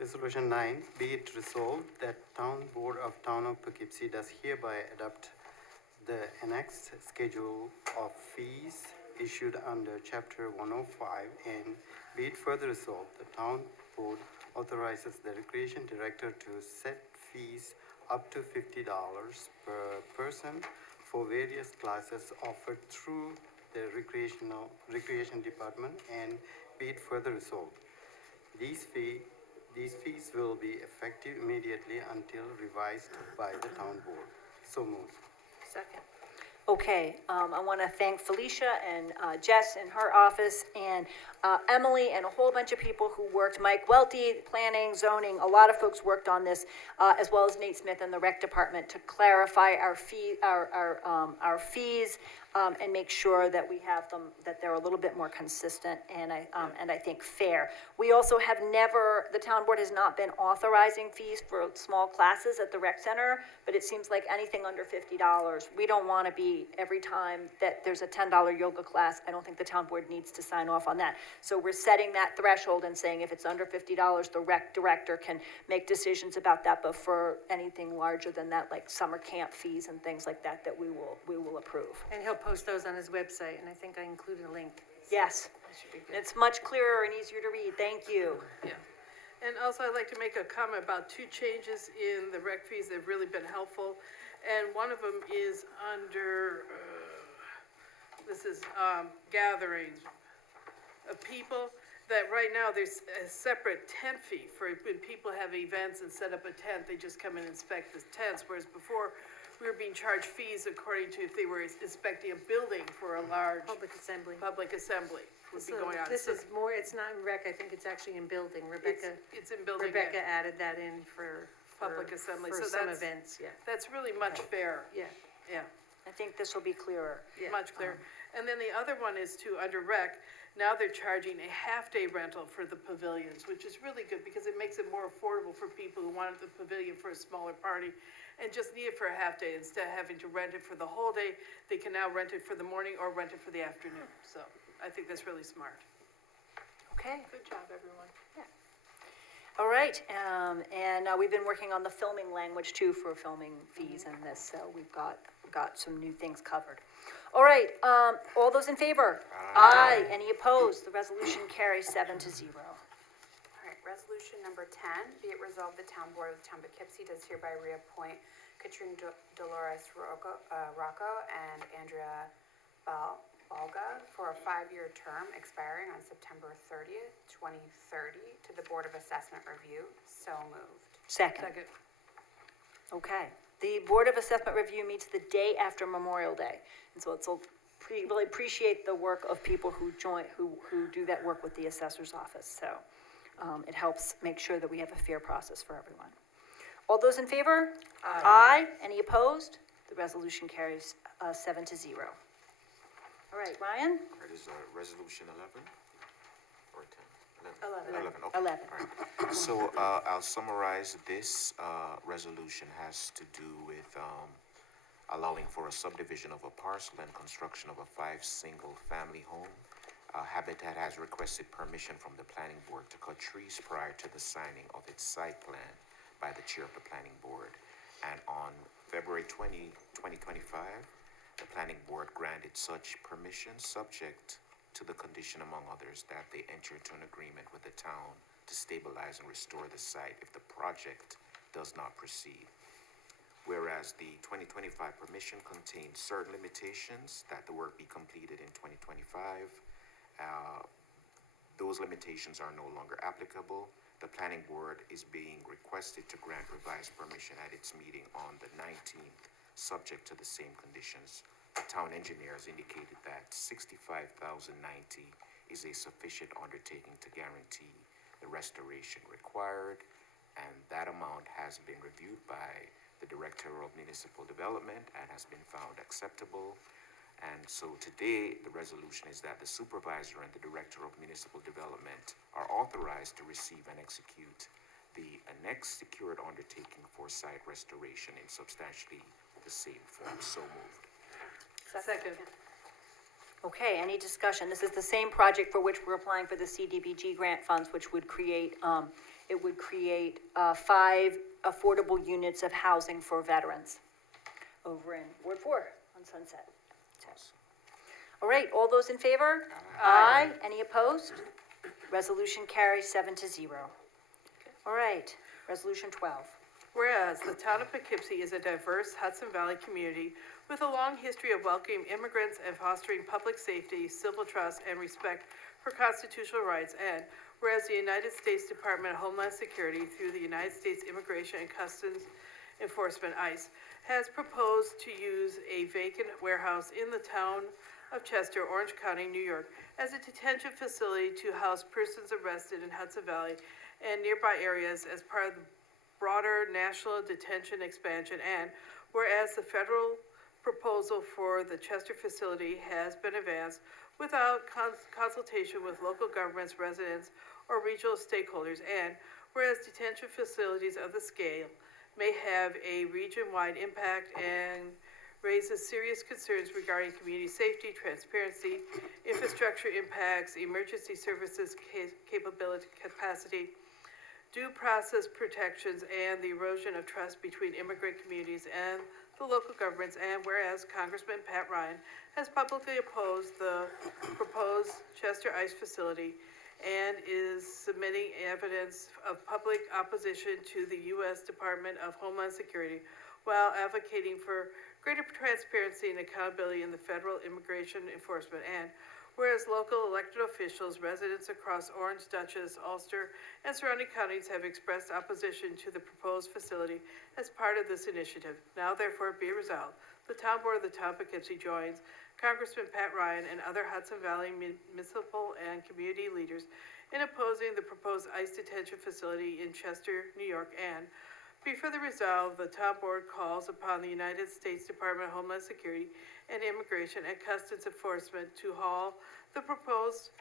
Resolution 9, be it resolved that Town Board of Town of Poughkeepsie does hereby adopt the annexed schedule of fees issued under Chapter 105, and be it further resolved, the Town Board authorizes the Recreation Director to set fees up to $50 per person for various classes offered through the Recreation Department, and be it further resolved. These fees will be effective immediately until revised by the Town Board. So moved. Second. Okay, I want to thank Felicia and Jess in her office, and Emily, and a whole bunch of people who worked, Mike Welty, planning, zoning, a lot of folks worked on this, as well as Nate Smith and the rec department to clarify our fees, and make sure that we have them, that they're a little bit more consistent and I think fair. We also have never, the town board has not been authorizing fees for small classes at the rec center, but it seems like anything under $50, we don't want to be, every time that there's a $10 yoga class, I don't think the town board needs to sign off on that. So we're setting that threshold and saying if it's under $50, the rec director can make decisions about that, but for anything larger than that, like summer camp fees and things like that, that we will approve. And he'll post those on his website, and I think I included a link. Yes, That should be good. it's much clearer and easier to read, thank you. Yeah. And also, I'd like to make a comment about two changes in the rec fees that have really been helpful. And one of them is under, this is gatherings of people, that right now there's a separate tent fee for when people have events and set up a tent, they just come and inspect the tents, whereas before, we were being charged fees according to if they were inspecting a building for a large Public assembly. public assembly would be going on. This So is more, it's not in rec, I think it's actually in building. Rebecca It's in building. Rebecca added that in for Public assembly, for so some that's- events, yeah. That's really much fair, Yeah. yeah. I think this will be clearer. Much clearer. And then the other one is to, under rec, now they're charging a half-day rental for the pavilions, which is really good because it makes it more affordable for people who wanted the pavilion for a smaller party and just need it for a half-day. Instead of having to rent it for the whole day, they can now rent it for the morning or rent it for the afternoon. So I think that's really smart. Okay. Good job, everyone. All right, and we've been working on the filming language too for filming fees and this, so we've got some new things covered. All right, all those in favor? Aye. Any opposed? The resolution carries 7-0. All right, resolution number 10, be it resolved, the town board of the town of Poughkeepsie does hereby reappoint Katrina Dolores Rocco and Andrea Balga for a 5-year term expiring on September 30th, 2030 to the Board of Assessment Review. So moved. Second. Second. Okay. The Board of Assessment Review meets the day after Memorial Day. And so really appreciate the work of people who do that work with the assessor's office. So it helps make sure that we have a fair process for everyone. All those in favor? Aye. Any opposed? The resolution carries 7-0. All right, Ryan? That is resolution 11 or 10? 11. 11, okay. 11. All right. So I'll summarize this. Resolution has to do with allowing for a subdivision of a parcel and construction of a 5-single-family home. Habitat has requested permission from the planning board to cut trees prior to the signing of its site plan by the chair of the planning board. And on February 2025, the planning board granted such permission subject to the condition, among others, that they enter into an agreement with the town to stabilize and restore the site if the project does not proceed. Whereas the 2025 permission contains certain limitations that the work be completed in 2025. Those limitations are no longer applicable. The planning board is being requested to grant revised permission at its meeting on the 19th, subject to the same conditions. The town engineer has indicated that $65,090 is a sufficient undertaking to guarantee the restoration required, and that amount has been reviewed by the Director of Municipal Development and has been found acceptable. And so today, the resolution is that the supervisor and the Director of Municipal Development are authorized to receive and execute the next secured undertaking for site restoration in substantially the same form. So moved. Second. Okay, any discussion? This is the same project for which we're applying for the CDBG grant funds, which would create, 5 affordable units of housing for veterans over in Ward 4 on Sunset. All right, all those in favor? Aye. Any opposed? Resolution carries 7-0. All right, resolution 12. Whereas the town of Poughkeepsie is a diverse Hudson Valley community with a long history of welcoming immigrants and fostering public safety, civil trust, and respect for constitutional rights, and whereas the United States Department of Homeland Security, through the United States Immigration and Customs Enforcement, ICE, has proposed to use a vacant warehouse in the town of Chester, Orange County, New York, as a detention facility to house persons arrested in Hudson Valley and nearby areas as part of the broader national detention expansion. And whereas the federal proposal for the Chester facility has been advanced without consultation with local governments, residents, or regional stakeholders, and whereas detention facilities of the scale may have a region-wide impact and raises serious concerns regarding community safety, transparency, infrastructure impacts, emergency services capability, capacity, due process protections, and the erosion of trust between immigrant communities and the local governments. And whereas Congressman Pat Ryan has publicly opposed the proposed Chester ICE facility and is submitting evidence of public opposition to the U.S. Department of Homeland Security while advocating for greater transparency and accountability in the federal immigration enforcement. And whereas local elected officials, residents across Orange, Dutchess, Ulster, and surrounding counties have expressed opposition to the proposed facility as part of this initiative. Now therefore be resolved, the town board of the town of Poughkeepsie joins Congressman Pat Ryan and other Hudson Valley municipal and community leaders in opposing the proposed ICE detention facility in Chester, New York. And be further resolved, the town board calls upon the United States Department of Homeland Security and Immigration and Customs Enforcement to halt the proposed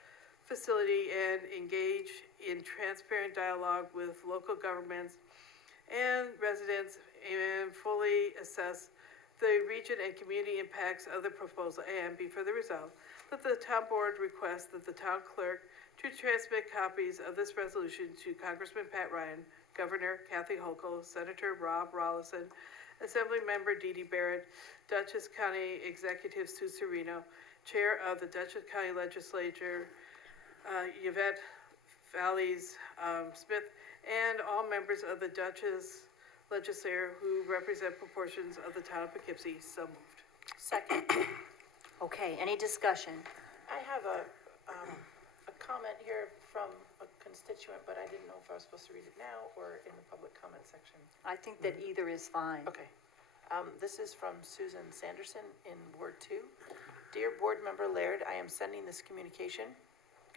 facility and engage in transparent dialogue with local governments and residents and fully assess the region and community impacts of the proposal. And be further resolved that the town board requests that the town clerk to transmit copies of this resolution to Congressman Pat Ryan, Governor Kathy Hochul, Senator Rob Rollison, Assembly Member Dee Dee Barrett, Dutchess County Executive Sue Serino, Chair of the Dutchess County Legislature, Yvette Valleys Smith, and all members of the Dutchess legislator who represent proportions of the town of Poughkeepsie. So moved. Second. Okay, any discussion? I have a comment here from a constituent, but I didn't know if I was supposed to read it now or in the public comment section. I think that either is fine. Okay. This is from Susan Sanderson in Ward 2. Dear Board Member Laird, I am sending this communication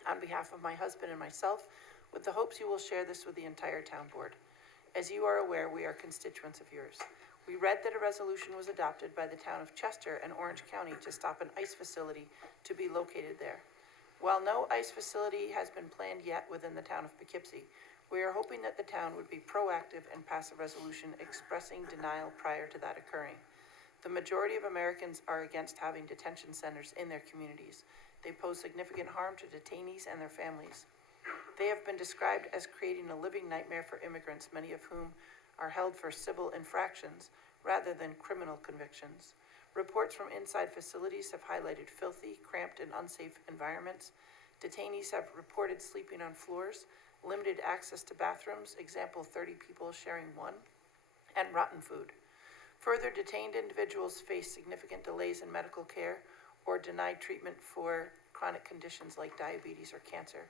on behalf of my husband and myself with the hopes you will share this with the entire town board. As you are aware, we are constituents of yours. We read that a resolution was adopted by the town of Chester and Orange County to stop an ice facility to be located there. While no ice facility has been planned yet within the town of Poughkeepsie, we are hoping that the town would be proactive and pass a resolution expressing denial prior to that occurring. The majority of Americans are against having detention centers in their communities. They pose significant harm to detainees and their families. They have been described as creating a living nightmare for immigrants, many of whom are held for civil infractions rather than criminal convictions. Reports from inside facilities have highlighted filthy, cramped, and unsafe environments. Detainees have reported sleeping on floors, limited access to bathrooms, example 30 people sharing one, and rotten food. Further, detained individuals face significant delays in medical care or denied treatment for chronic conditions like diabetes or cancer.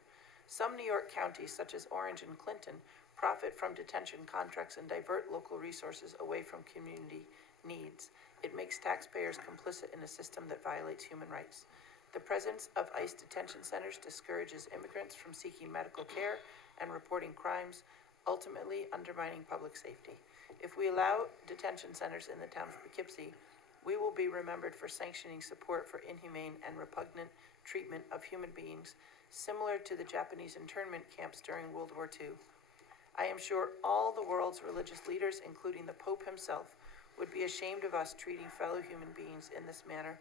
Some New York counties, such as Orange and Clinton, profit from detention contracts and divert local resources away from community needs. It makes taxpayers complicit in a system that violates human rights. The presence of ICE detention centers discourages immigrants from seeking medical care and reporting crimes, ultimately undermining public safety. If we allow detention centers in the town of Poughkeepsie, we will be remembered for sanctioning support for inhumane and repugnant treatment of human beings, similar to the Japanese internment camps during World War II. I am sure all the world's religious leaders, including the Pope himself, would be ashamed of us treating fellow human beings in this manner.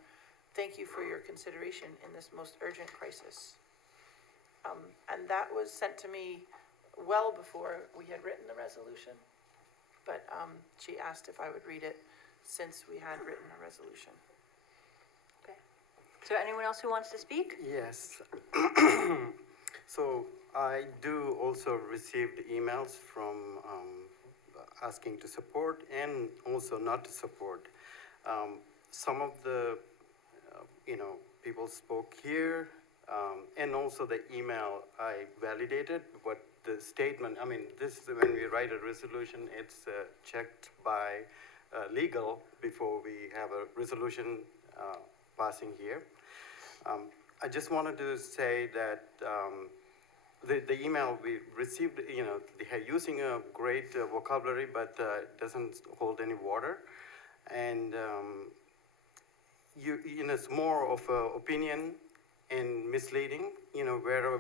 Thank you for your consideration in this most urgent crisis. And that was sent to me well before we had written the resolution, but she asked if I would read it since we had written a resolution. Okay. Is there anyone else who wants to speak? Yes. So I do also received emails from asking to support and also not to support. Some of the, people spoke here, and also the email I validated, but the statement, this, when we write a resolution, it's checked by legal before we have a resolution passing here. I just wanted to say that the email we received, they are using a great vocabulary, but it doesn't hold any water. And it's more of an opinion and misleading,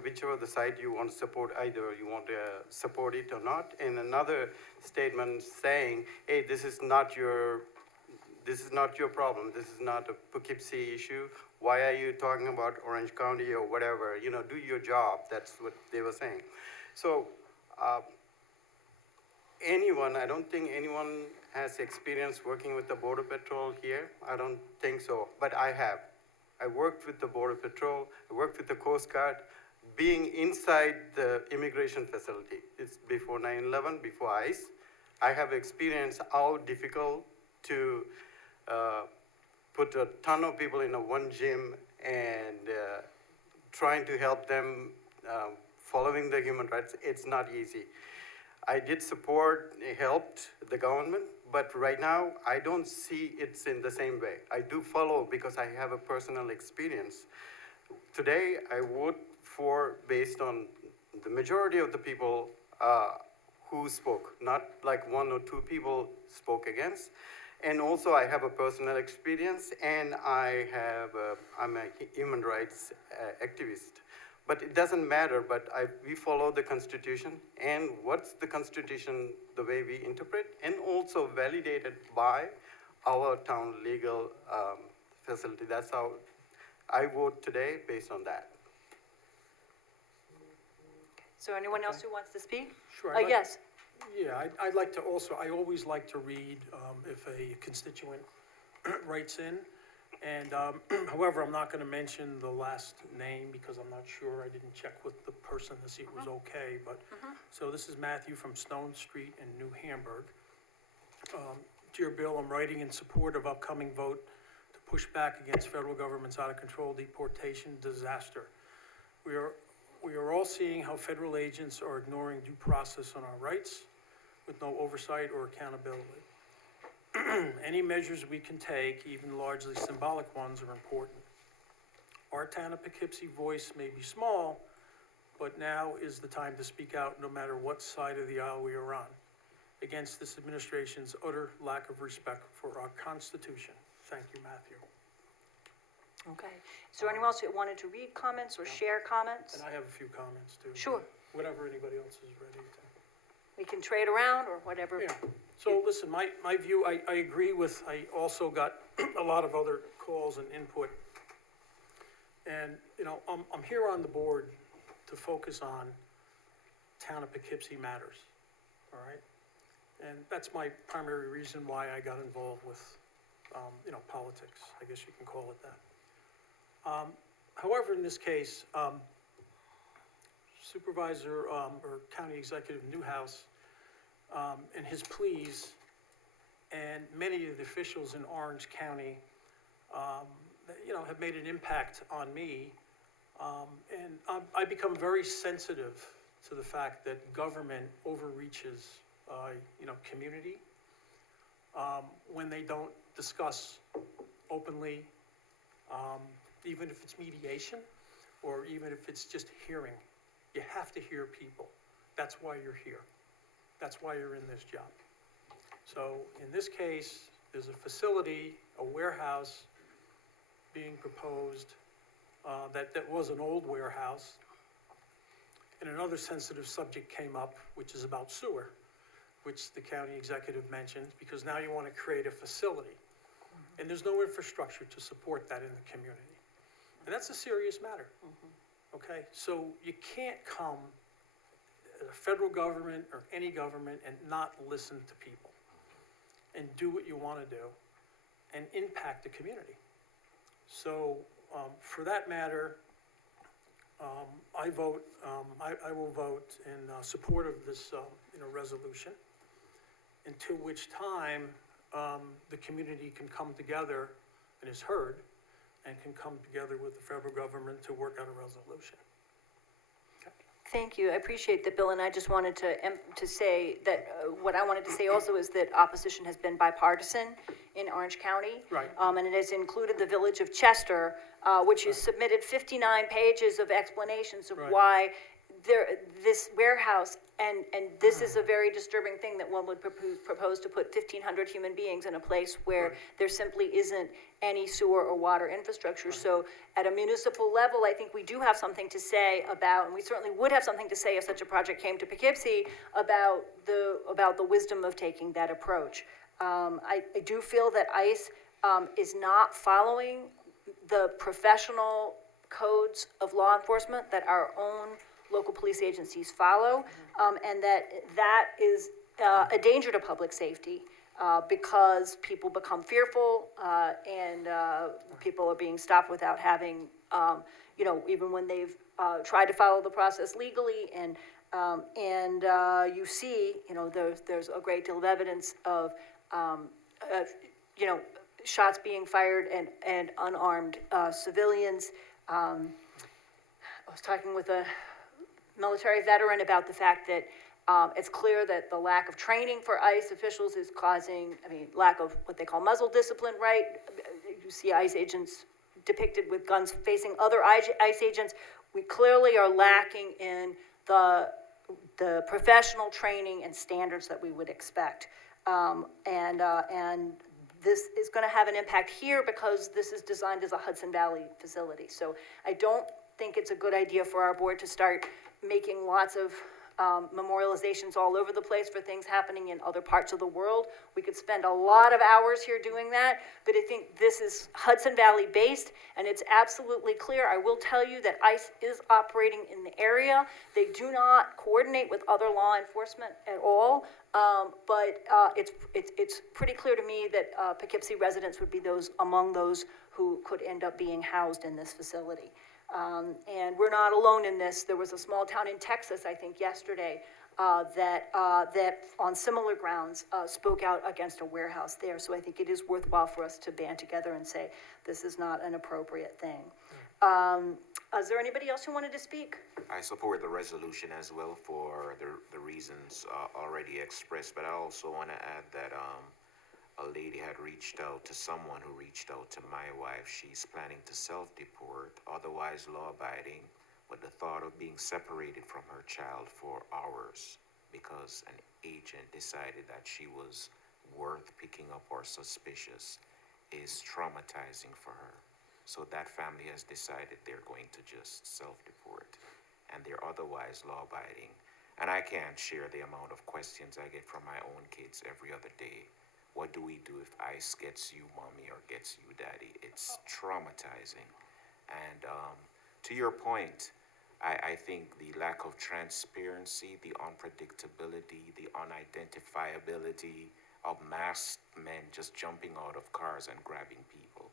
whichever the side you want to support, either you want to support it or not. And another statement saying, hey, this is not your problem. This is not a Poughkeepsie issue. Why are you talking about Orange County or whatever? Do your job. That's what they were saying. So I don't think anyone has experience working with the Border Patrol here. I don't think so, but I have. I worked with the Border Patrol. I worked with the Coast Guard. Being inside the immigration facility, it's before 9/11, before ICE. I have experienced how difficult to put a ton of people in one gym and trying to help them following the human rights. It's not easy. I did support, helped the government, but right now I don't see it's in the same way. I do follow because I have a personal experience. Today I vote for based on the majority of the people who spoke, not like one or two people spoke against. And also I have a personal experience, and I'm a human rights activist. But it doesn't matter, but we follow the Constitution, and what's the Constitution, the way we interpret, and also validated by our town legal facility. That's how I vote today based on that. So anyone else who wants to speak? Sure. Yes. Yeah, I'd like to also, I always like to read if a constituent writes in. And however, I'm not going to mention the last name because I'm not sure. I didn't check with the person to see it was okay. But so this is Matthew from Stone Street in New Hamburg. Dear Bill, I'm writing in support of upcoming vote to push back against federal government's out-of-control deportation disaster. We are all seeing how federal agents are ignoring due process on our rights with no oversight or accountability. Any measures we can take, even largely symbolic ones, are important. Our town of Poughkeepsie voice may be small, but now is the time to speak out no matter what side of the aisle we are on, against this administration's utter lack of respect for our Constitution. Thank you, Matthew. Okay. Is there anyone else that wanted to read comments or share comments? And I have a few comments too. Sure. Whatever anybody else is ready to. We can trade around or whatever. Yeah, so listen, my view, I agree with, I also got a lot of other calls and input. And, you know, I'm here on the board to focus on town of Poughkeepsie matters, all right? And that's my primary reason why I got involved with, you know, politics, I guess you can call it that. However, in this case, Supervisor, or County Executive Newhouse, and his pleas, and many of the officials in Orange County, you know, have made an impact on me. And I become very sensitive to the fact that government overreaches, you know, community, when they don't discuss openly, even if it's mediation, or even if it's just hearing. You have to hear people. That's why you're here. That's why you're in this job. So in this case, there's a facility, a warehouse being proposed that was an old warehouse. And another sensitive subject came up, which is about sewer, which the county executive mentioned, because now you want to create a facility. And there's no infrastructure to support that in the community. And that's a serious matter. Okay, so you can't come, the federal government or any government, and not listen to people and do what you want to do and impact the community. So for that matter, I will vote in support of this you know, resolution, until which time the community can come together and is heard, and can come together with the federal government to work out a resolution. Thank you. I appreciate that, Bill, and I just wanted to say that what I wanted to say also is that opposition has been bipartisan in Orange County. Right. And it has included the village of Chester, which has submitted 59 pages of explanations of why this warehouse, and this is a very disturbing thing, that one would propose to put 1,500 human beings in a place where there simply isn't any sewer or water infrastructure. So at a municipal level, I think we do have something to say about, and we certainly would have something to say if such a project came to Poughkeepsie, about the wisdom of taking that approach. I do feel that ICE is not following the professional codes of law enforcement that our own local police agencies follow, and that is a danger to public safety, because people become fearful, and people are being stopped without having, you know, even when they've tried to follow the process legally, and you see, you know, there's a great deal of evidence of, you know, shots being fired and unarmed civilians. I was talking with a military veteran about the fact that it's clear that the lack of training for ICE officials is causing, lack of what they call muzzle discipline, right? You see ICE agents depicted with guns facing other ICE agents. We clearly are lacking in the professional training and standards that we would expect. And this is going to have an impact here because this is designed as a Hudson Valley facility. So I don't think it's a good idea for our board to start making lots of memorializations all over the place for things happening in other parts of the world. We could spend a lot of hours here doing that, but I think this is Hudson Valley based, and it's absolutely clear. I will tell you that ICE is operating in the area. They do not coordinate with other law enforcement at all, but it's pretty clear to me that Poughkeepsie residents would be among those who could end up being housed in this facility. And we're not alone in this. There was a small town in Texas, I think yesterday, that on similar grounds spoke out against a warehouse there. So I think it is worthwhile for us to band together and say, this is not an appropriate thing. Is there anybody else who wanted to speak? I support the resolution as well for the reasons already expressed, but I also want to add that a lady had reached out to someone who reached out to my wife. She's planning to self-deport, otherwise law-abiding, with the thought of being separated from her child for hours because an agent decided that she was worth picking up or suspicious is traumatizing for her. So that family has decided they're going to just self-deport, and they're otherwise law-abiding. And I can't share the amount of questions I get from my own kids every other day. What do we do if ICE gets you, mommy, or gets you, daddy? It's traumatizing. And to your point, I think the lack of transparency, the unpredictability, the unidentifiability of masked men just jumping out of cars and grabbing people,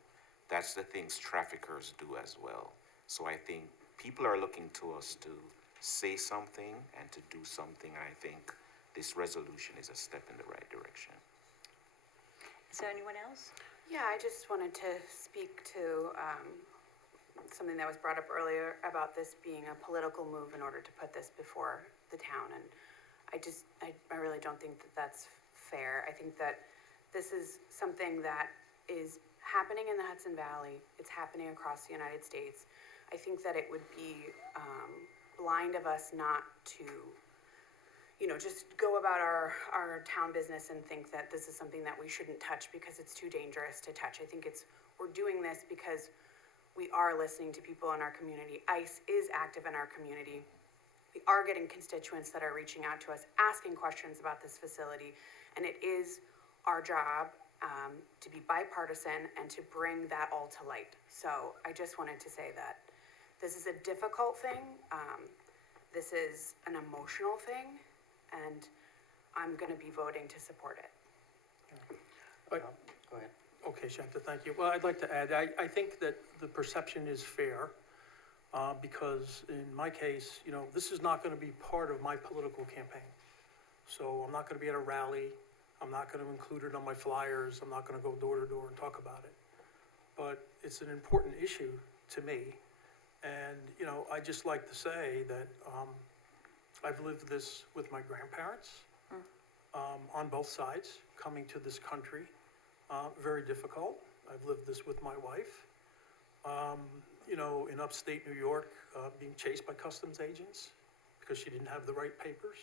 that's the things traffickers do as well. So I think people are looking to us to say something and to do something. I think this resolution is a step in the right direction. Is there anyone else? Yeah, I just wanted to speak to something that was brought up earlier about this being a political move in order to put this before the town. And I really don't think that that's fair. I think that this is something that is happening in the Hudson Valley. It's happening across the United States. I think that it would be blind of us not to just go about our town business and think that this is something that we shouldn't touch because it's too dangerous to touch. I think we're doing this because we are listening to people in our community. ICE is active in our community. We are getting constituents that are reaching out to us, asking questions about this facility, and it is our job to be bipartisan and to bring that all to light. So I just wanted to say that this is a difficult thing. This is an emotional thing. And I'm going to be voting to support it. Go ahead. Okay, Shanta, thank you. Well, I'd like to add, I think that the perception is fair because in my case, this is not going to be part of my political campaign. So I'm not going to be at a rally. I'm not going to include it on my flyers. I'm not going to go door to door and talk about it. But it's an important issue to me. And, I just like to say that I've lived this with my grandparents on both sides, coming to this country, very difficult. I've lived this with my wife. In upstate New York, being chased by customs agents because she didn't have the right papers,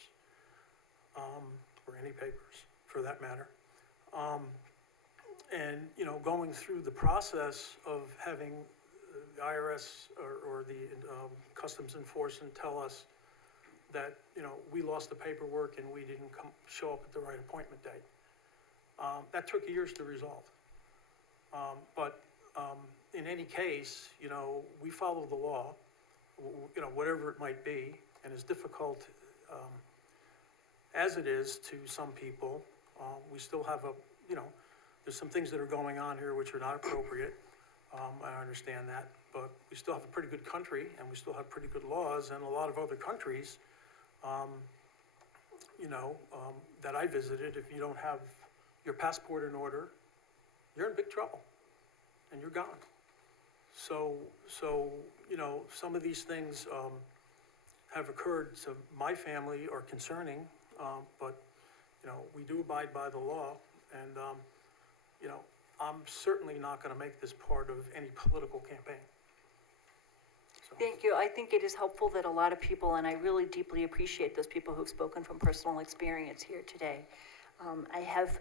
or any papers for that matter. And, going through the process of having the IRS or the customs enforcement tell us that, we lost the paperwork and we didn't show up at the right appointment date. That took years to resolve. But in any case, we follow the law, whatever it might be, and as difficult as it is to some people, we still have there's some things that are going on here which are not appropriate. I understand that, but we still have a pretty good country and we still have pretty good laws, and a lot of other countries that I visited, if you don't have your passport in order, you're in big trouble and you're gone. So some of these things have occurred to my family are concerning, but, we do abide by the law, and, I'm certainly not going to make this part of any political campaign. Thank you. I think it is helpful that a lot of people, and I really deeply appreciate those people who've spoken from personal experience here today. I have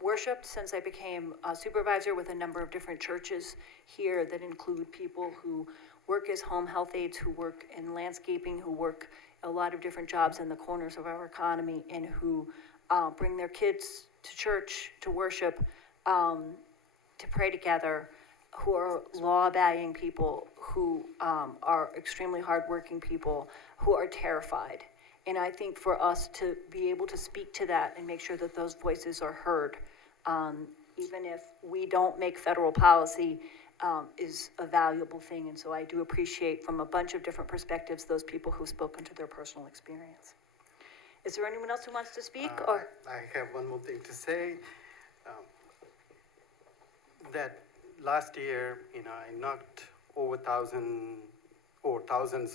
worshiped since I became a supervisor with a number of different churches here that include people who work as home health aides, who work in landscaping, who work a lot of different jobs in the corners of our economy, and who bring their kids to church, to worship, to pray together, who are law-abiding people, who are extremely hardworking people, who are terrified. And I think for us to be able to speak to that and make sure that those voices are heard, even if we don't make federal policy, is a valuable thing. And so I do appreciate from a bunch of different perspectives those people who've spoken to their personal experience. Is there anyone else who wants to speak, or? I have one more thing to say. That last year, I knocked over thousands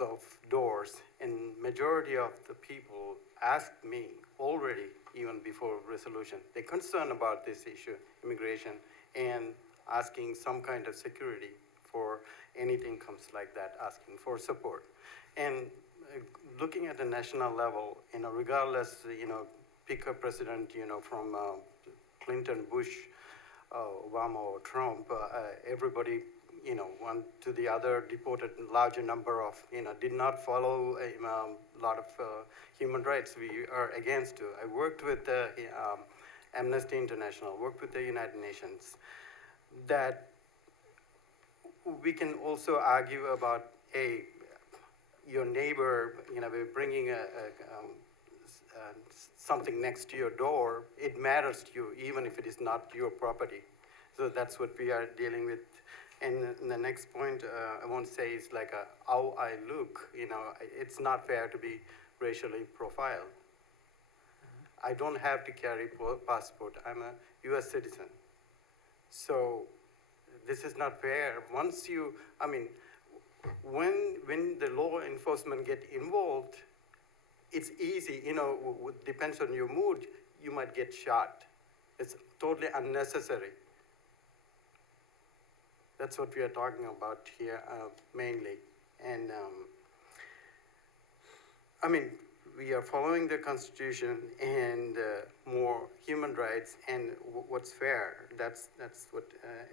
of doors, and majority of the people asked me already, even before resolution, they're concerned about this issue, immigration, and asking some kind of security for anything comes like that, asking for support. And looking at the national level, regardless, pick a president, from Clinton, Bush, Obama or Trump, everybody, one to the other deported larger number of, did not follow a lot of human rights. We are against. I worked with Amnesty International, worked with the United Nations, that we can also argue about, hey, your neighbor, we're bringing something next to your door, it matters to you, even if it is not your property. So that's what we are dealing with. And the next point I want to say is like how I look, it's not fair to be racially profiled. I don't have to carry passport. I'm a US citizen. So this is not fair. Once you, when the law enforcement get involved, it's easy, depends on your mood, you might get shot. It's totally unnecessary. That's what we are talking about here mainly. And we are following the Constitution and more human rights and what's fair. That's what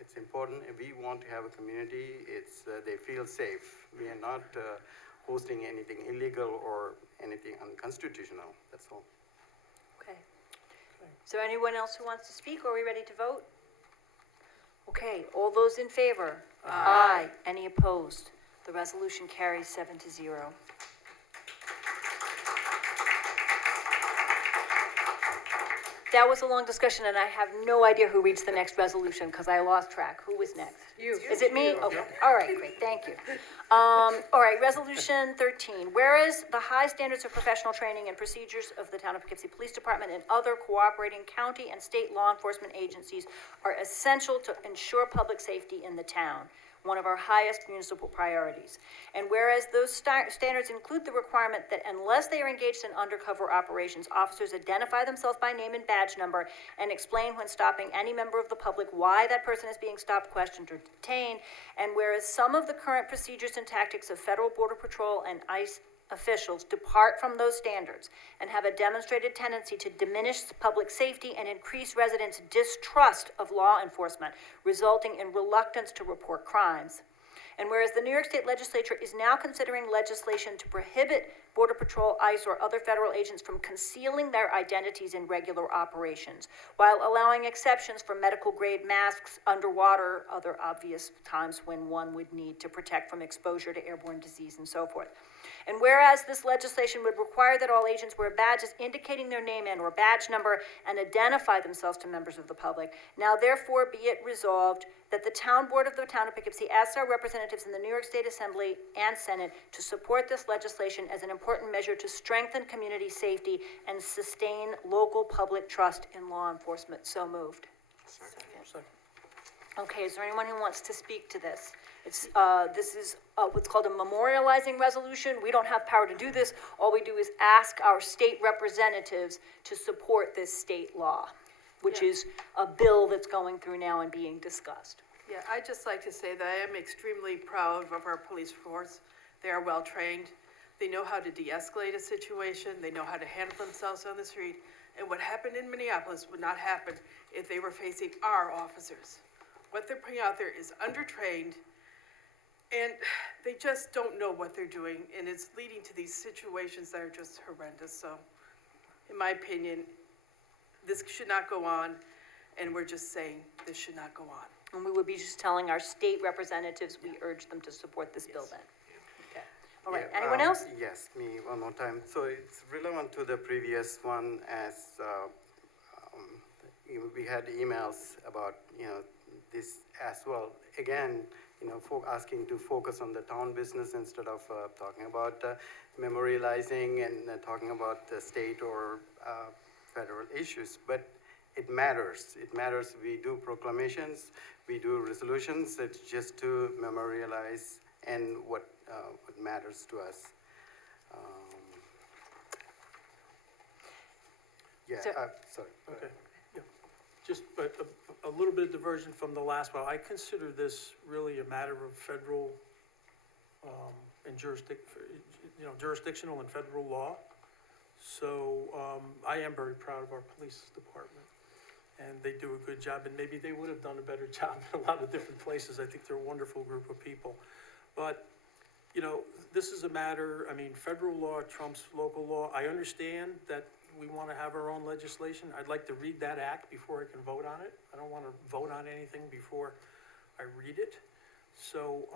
it's important. If we want to have a community, they feel safe. We are not hosting anything illegal or anything unconstitutional. That's all. Okay. Is there anyone else who wants to speak, or are we ready to vote? Okay, all those in favor? Aye. Any opposed? The resolution carries 7-0. That was a long discussion, and I have no idea who reads the next resolution, because I lost track. Who was next? You. Is it me? Okay, all right, great, thank you. All right, Resolution 13. Whereas the high standards of professional training and procedures of the Town of Poughkeepsie Police Department and other cooperating county and state law enforcement agencies are essential to ensure public safety in the town, one of our highest municipal priorities. And whereas those standards include the requirement that unless they are engaged in undercover operations, officers identify themselves by name and badge number and explain when stopping any member of the public why that person is being stopped, questioned, or detained. And whereas some of the current procedures and tactics of Federal Border Patrol and ICE officials depart from those standards and have a demonstrated tendency to diminish public safety and increase residents' distrust of law enforcement, resulting in reluctance to report crimes. And whereas the New York State Legislature is now considering legislation to prohibit Border Patrol, ICE, or other federal agents from concealing their identities in regular operations, while allowing exceptions for medical-grade masks, underwater, other obvious times when one would need to protect from exposure to airborne disease and so forth. And whereas this legislation would require that all agents wear badges indicating their name and or badge number and identify themselves to members of the public, now therefore be it resolved that the Town Board of the Town of Poughkeepsie asks our representatives in the New York State Assembly and Senate to support this legislation as an important measure to strengthen community safety and sustain local public trust in law enforcement. So moved. Second. Okay, is there anyone who wants to speak to this? This is what's called a memorializing resolution. We don't have power to do this. All we do is ask our state representatives to support this state law, which is a bill that's going through now and being discussed. Yeah, I'd just like to say that I am extremely proud of our police force. They are well-trained. They know how to de-escalate a situation. They know how to handle themselves on the street. And what happened in Minneapolis would not happen if they were facing our officers. What they're putting out there is undertrained, and they just don't know what they're doing, and it's leading to these situations that are just horrendous. So, in my opinion, this should not go on, and we're just saying this should not go on. And we would be just telling our state representatives we urge them to support this bill then. Okay. All right, anyone else? Yes, me one more time. So it's relevant to the previous one as we had emails about, this as well. Again, asking to focus on the town business instead of talking about memorializing and talking about the state or federal issues. But it matters. It matters. We do proclamations, we do resolutions. It's just to memorialize and what matters to us. Sorry. Okay, yeah. Just, but a little bit of diversion from the last one. I consider this really a matter of federal, and jurisdictional and federal law. So, I am very proud of our police department, and they do a good job, and maybe they would have done a better job in a lot of different places. I think they're a wonderful group of people. But, this is a matter, federal law trumps local law. I understand that we want to have our own legislation. I'd like to read that act before I can vote on it. I don't want to vote on anything before I read it. So,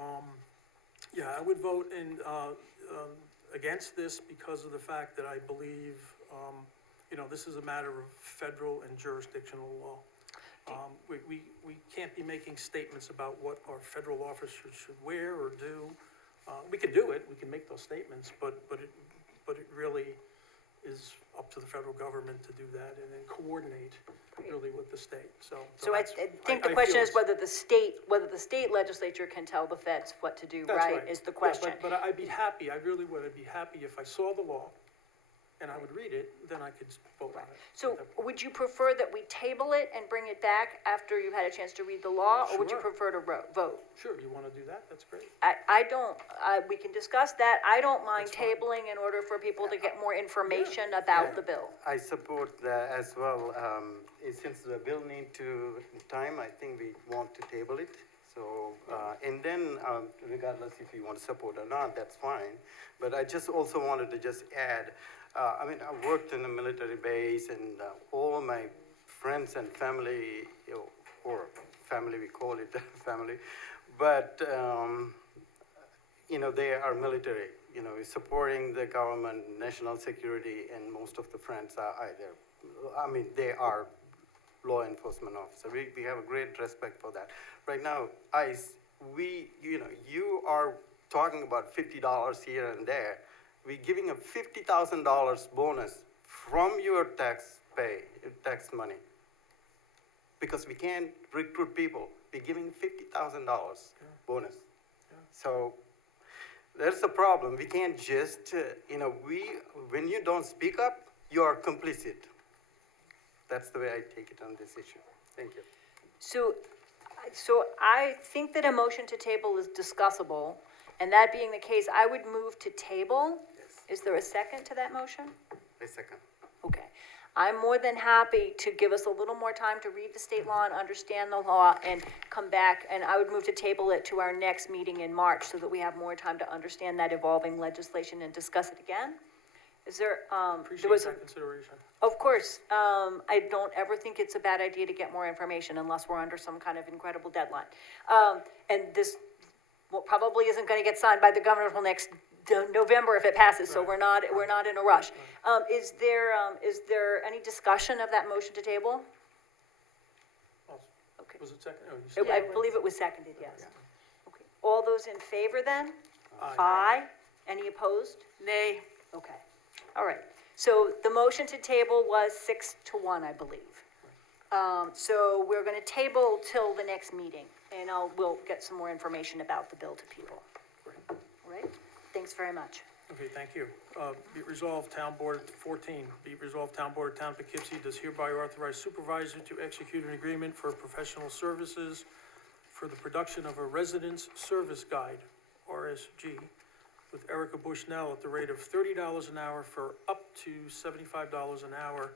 yeah, I would vote against this because of the fact that I believe, this is a matter of federal and jurisdictional law. We can't be making statements about what our federal officers should wear or do. We can do it, we can make those statements, but it really is up to the federal government to do that and then coordinate really with the state, so. So I think the question is whether the state legislature can tell the feds what to do, That's right, is the question. Yeah, but I'd be happy, I really would, I'd be happy if I saw the law and I would read it, then I could vote on it. So would you prefer that we table it and bring it back after you've had a chance to read the law? Or would you Sure. prefer to vote? Sure, you want to do that? That's great. I don't, we can discuss that. I don't mind That's fine. tabling in order for people to get more information about the bill. I support that as well. Since the bill need to time, I think we want to table it. So, and then regardless if you want to support or not, that's fine. But I just also wanted to just add, I worked in a military base, and all my friends and family, or family, we call it family, but, they are military, supporting the government, national security, and most of the friends are either, they are law enforcement officers. We have a great respect for that. Right now, you are talking about $50 here and there. We're giving a $50,000 bonus from your tax money, because we can't recruit people. We're giving $50,000 bonus. So there's a problem. We can't just, when you don't speak up, you are complicit. That's the way I take it on this issue. Thank you. So I think that a motion to table is discussable, and that being the case, I would move to table. Is there a second to that motion? A second. Okay. I'm more than happy to give us a little more time to read the state law and understand the law and come back, and I would move to table it to our next meeting in March so that we have more time to understand that evolving legislation and discuss it again. Is there, Appreciate that consideration. Of course, I don't ever think it's a bad idea to get more information unless we're under some kind of incredible deadline. And this probably isn't gonna get signed by the governor until next November if it passes, so we're not in a rush. Is there any discussion of that motion to table? Okay. Was it second? Oh, you said- I believe it was seconded, yes. Okay. All those in favor then? Aye. Aye. Any opposed? Nay. Okay. All right. So the motion to table was 6-1, I believe. So we're going to table till the next meeting, and we'll get some more information about the bill to people. All right? Thanks very much. Okay, thank you. Be it resolved, Town Board 14, be it resolved, Town Board of Town of Poughkeepsie does hereby authorize supervisor to execute an agreement for professional services for the production of a residence service guide, RSG, with Erica Bushnell at the rate of $30 an hour for up to $75 an hour,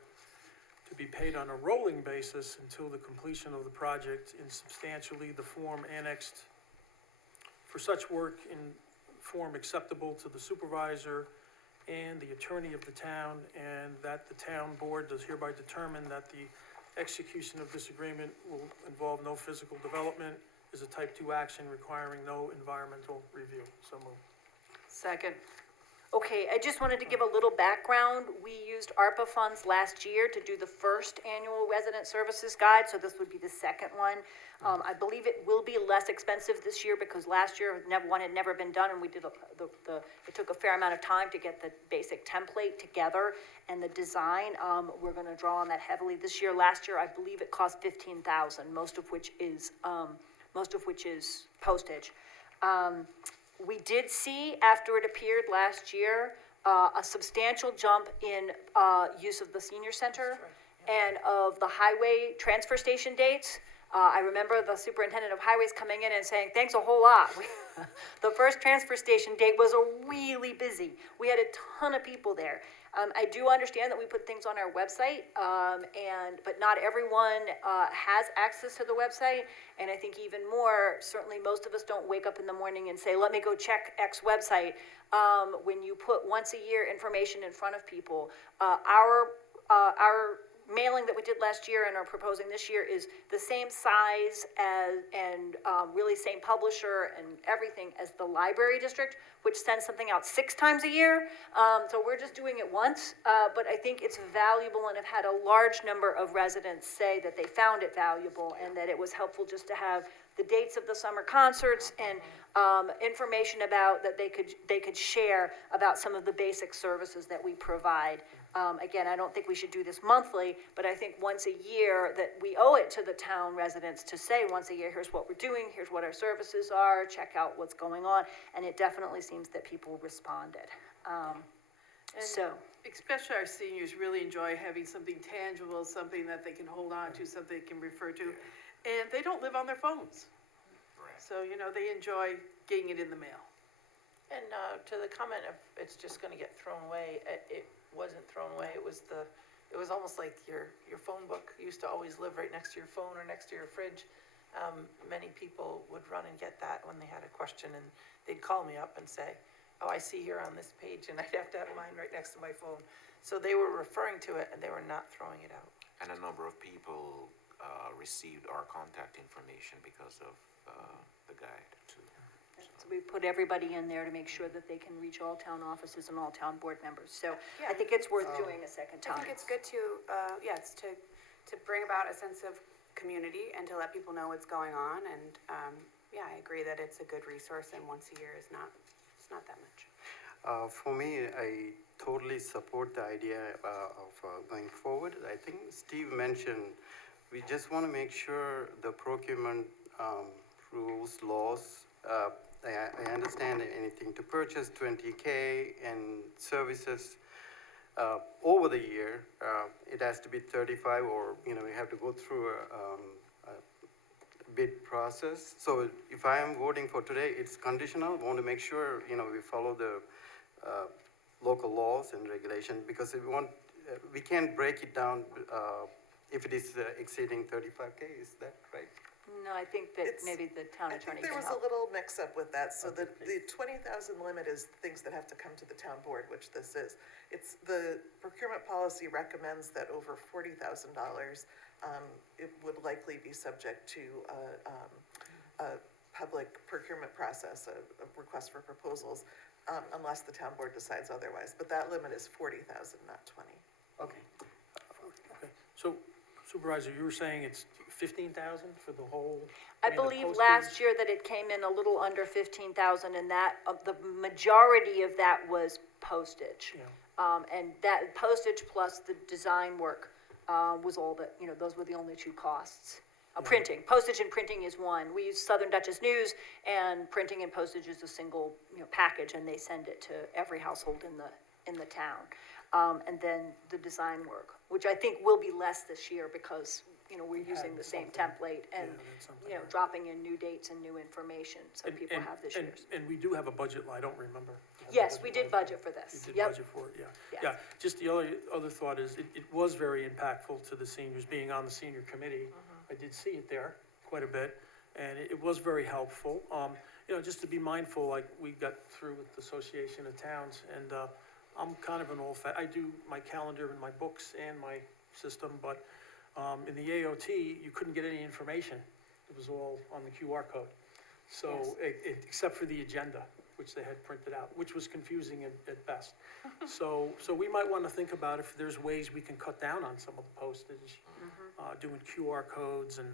to be paid on a rolling basis until the completion of the project in substantially the form annexed for such work in form acceptable to the supervisor and the attorney of the town, and that the town board does hereby determine that the execution of this agreement will involve no physical development, is a type 2 action requiring no environmental review. So moved. Second. Okay, I just wanted to give a little background. We used ARPA funds last year to do the first annual resident services guide, so this would be the second one. I believe it will be less expensive this year because last year one had never been done, and we did it took a fair amount of time to get the basic template together and the design. We're gonna draw on that heavily this year. Last year, I believe it cost $15,000, most of which is postage. We did see, after it appeared last year, a substantial jump in use of the senior center and of the highway transfer station dates. I remember the superintendent of highways coming in and saying, thanks a whole lot. The first transfer station date was really busy. We had a ton of people there. I do understand that we put things on our website, but not everyone has access to the website. And I think even more, certainly most of us don't wake up in the morning and say, let me go check X website. When you put once a year information in front of people, our mailing that we did last year and are proposing this year is the same size and really same publisher and everything as the library district, which sends something out 6 times a year. So we're just doing it once, but I think it's valuable and have had a large number of residents say that they found it valuable and that it was helpful just to have the dates of the summer concerts and information about that they could share about some of the basic services that we provide. Again, I don't think we should do this monthly, but I think once a year that we owe it to the town residents to say once a year, here's what we're doing, here's what our services are, check out what's going on, and it definitely seems that people responded. Especially our seniors really enjoy having something tangible, something that they can hold on to, something they can refer to, and they don't live on their phones. So, they enjoy getting it in the mail. And to the comment of it's just gonna get thrown away, it wasn't thrown away, it was almost like your phone book used to always live right next to your phone or next to your fridge. Many people would run and get that when they had a question, and they'd call me up and say, oh, I see here on this page, and I'd have to have mine right next to my phone. So they were referring to it, and they were not throwing it out. And a number of people received our contact information because of the guide too. So we put everybody in there to make sure that they can reach all town offices and all town board members. So I think it's worth doing a second time. I think it's good to, it's to bring about a sense of community and to let people know what's going on. And, I agree that it's a good resource, and once a year is it's not that much. For me, I totally support the idea of going forward. I think Steve mentioned, we just want to make sure the procurement rules, laws, I understand anything to purchase 20K and services over the year, it has to be 35, or, we have to go through a bid process. So if I am voting for today, it's conditional. We want to make sure, we follow the local laws and regulation, because if we can't break it down if it is exceeding 35K, is that right? No, I think that maybe the town attorney can There was help. a little mix-up with that, so the 20,000 limit is things that have to come to the town board, which this is. It's, the procurement policy recommends that over $40,000, it would likely be subject to a public procurement process, a request for proposals, unless the town board decides otherwise. But that limit is 40,000, not 20. Okay. Okay, so Supervisor, you were saying it's 15,000 for the whole? I the believe postage? last year that it came in a little under 15,000, and that, the majority of that was postage. Yeah. And that postage plus the design work, was all that, those were the only 2 costs. Printing, postage and printing is one. We use Southern Dutchess News, and printing and postage is a single, package, and they send it to every household in the town. And then the design work, which I think will be less this year because, we're using the same template and, dropping in new dates and new information, so people have this year's. And we do have a budget line, I don't remember. Yes, we did budget for this. You did Yep. budget for it, yeah. Yes. Yeah, just the other thought is, it was very impactful to the seniors, being on the senior committee. I did see it there quite a bit, and it was very helpful. Just to be mindful, like we got through with the Association of Towns, and I'm kind of an I do my calendar and my books and my system, but in the AOT, you couldn't get any information. It was all on the QR code. So, except for the agenda, which they had printed out, which was confusing at best. So we might want to think about if there's ways we can cut down on some of the postage, doing QR codes and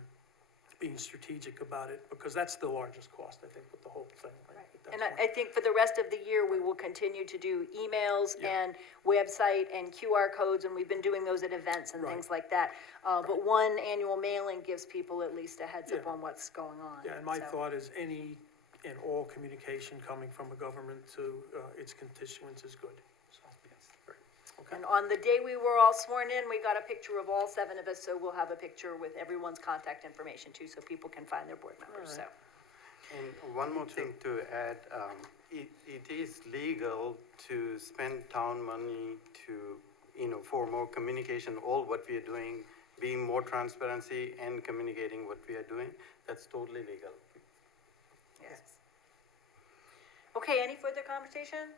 being strategic about it, because that's the largest cost, I think, with the whole thing. Right? At that And point. I think for the rest of the year, we will continue to do emails Yeah. and website and QR codes, and we've been doing those at events and Right. things like that. But one annual mailing gives people at least a heads up Yeah. on what's going on. Yeah, and my So- thought is any and all communication coming from a government to its constituents is good. So, yes, great. Okay. And on the day we were all sworn in, we got a picture of all 7 of us, so we'll have a picture with everyone's contact information too, so people can find their board members, so. And one more thing to add, it is legal to spend town money to, for more communication, all what we are doing, being more transparency and communicating what we are doing, that's totally legal. Yes. Okay, any further conversation?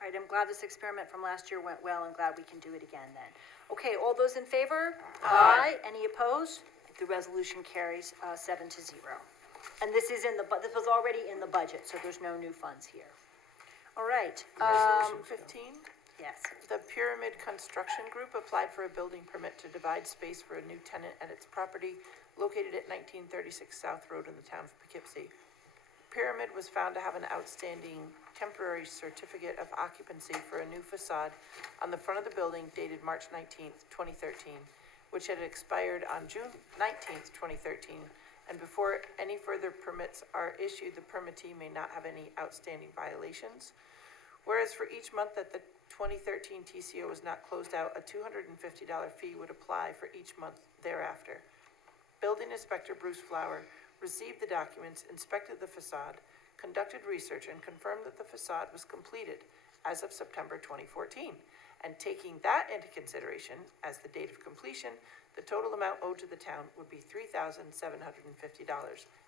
All right, I'm glad this experiment from last year went well, and glad we can do it again then. Okay, all those in favor? Aye. Any opposed? The resolution carries 7-0. And this is this was already in the budget, so there's no new funds here. All right. Resolution 15, Yes. the Pyramid Construction Group applied for a building permit to divide space for a new tenant at its property located at 1936 South Road in the town of Poughkeepsie. Pyramid was found to have an outstanding temporary certificate of occupancy for a new facade on the front of the building dated March 19th, 2013, which had expired on June 19th, 2013, and before any further permits are issued, the permittee may not have any outstanding violations. Whereas for each month that the 2013 TCO is not closed out, a $250 fee would apply for each month thereafter. Building Inspector Bruce Flower received the documents, inspected the facade, conducted research, and confirmed that the facade was completed as of September 2014. And taking that into consideration as the date of completion, the total amount owed to the town would be $3,750.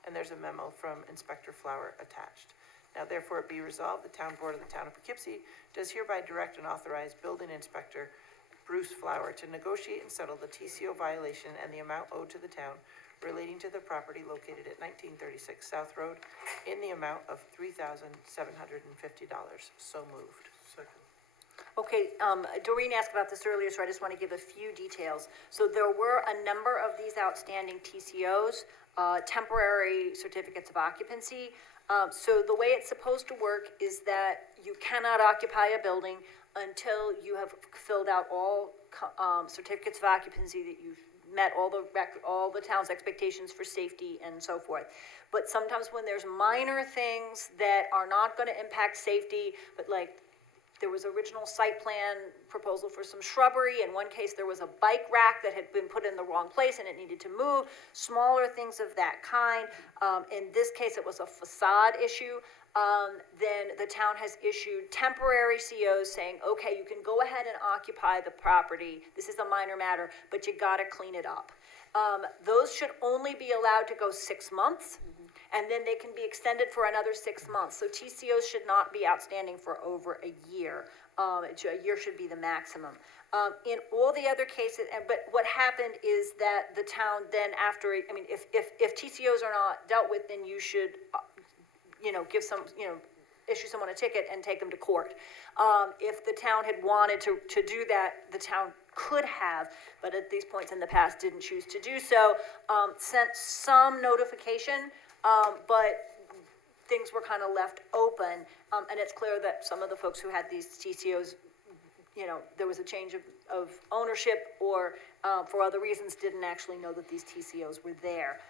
And there's a memo from Inspector Flower attached. Now therefore it be resolved, the Town Board of the Town of Poughkeepsie does hereby direct and authorize Building Inspector Bruce Flower to negotiate and settle the TCO violation and the amount owed to the town relating to the property located at 1936 South Road in the amount of $3,750. So moved. Second. Okay, Doreen asked about this earlier, so I just want to give a few details. So there were a number of these outstanding TCOs, temporary certificates of occupancy. So the way it's supposed to work is that you cannot occupy a building until you have filled out all certificates of occupancy, that you've met all the town's expectations for safety and so forth. But sometimes when there's minor things that are not going to impact safety, but like there was original site plan proposal for some shrubbery. In one case, there was a bike rack that had been put in the wrong place and it needed to move. Smaller things of that kind. In this case, it was a facade issue. Then the town has issued temporary COs saying, okay, you can go ahead and occupy the property. This is a minor matter, but you gotta clean it up. Those should only be allowed to go 6 months. And then they can be extended for another 6 months. So TCOs should not be outstanding for over a year. A year should be the maximum. In all the other cases, but what happened is that the town then after, if TCOs are not dealt with, then you should, give some, issue someone a ticket and take them to court. If the town had wanted to do that, the town could have, but at these points in the past didn't choose to do so, sent some notification, but things were kind of left open, and it's clear that some of the folks who had these TCOs, there was a change of ownership or for other reasons didn't actually know that these TCOs were there.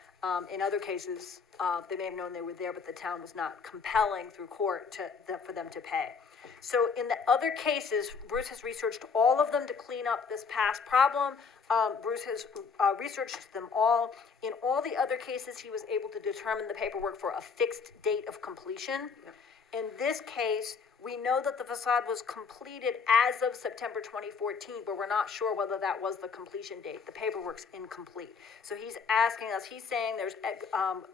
In other cases, they may have known they were there, but the town was not compelling through court for them to pay. So in the other cases, Bruce has researched all of them to clean up this past problem. Bruce has researched them all. In all the other cases, he was able to determine the paperwork for a fixed date of completion. Yep. In this case, we know that the facade was completed as of September 2014, but we're not sure whether that was the completion date. The paperwork's incomplete. So he's asking us, he's saying there's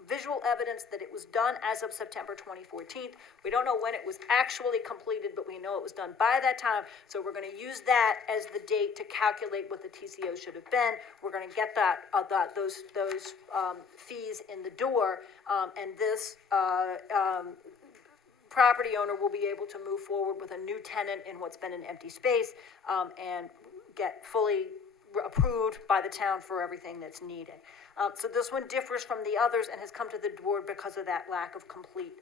visual evidence that it was done as of September 2014. We don't know when it was actually completed, but we know it was done by that time. So we're going to use that as the date to calculate what the TCO should have been. We're going to get those fees in the door, and this property owner will be able to move forward with a new tenant in what's been an empty space, and get fully approved by the town for everything that's needed. So this one differs from the others and has come to the board because of that lack of complete,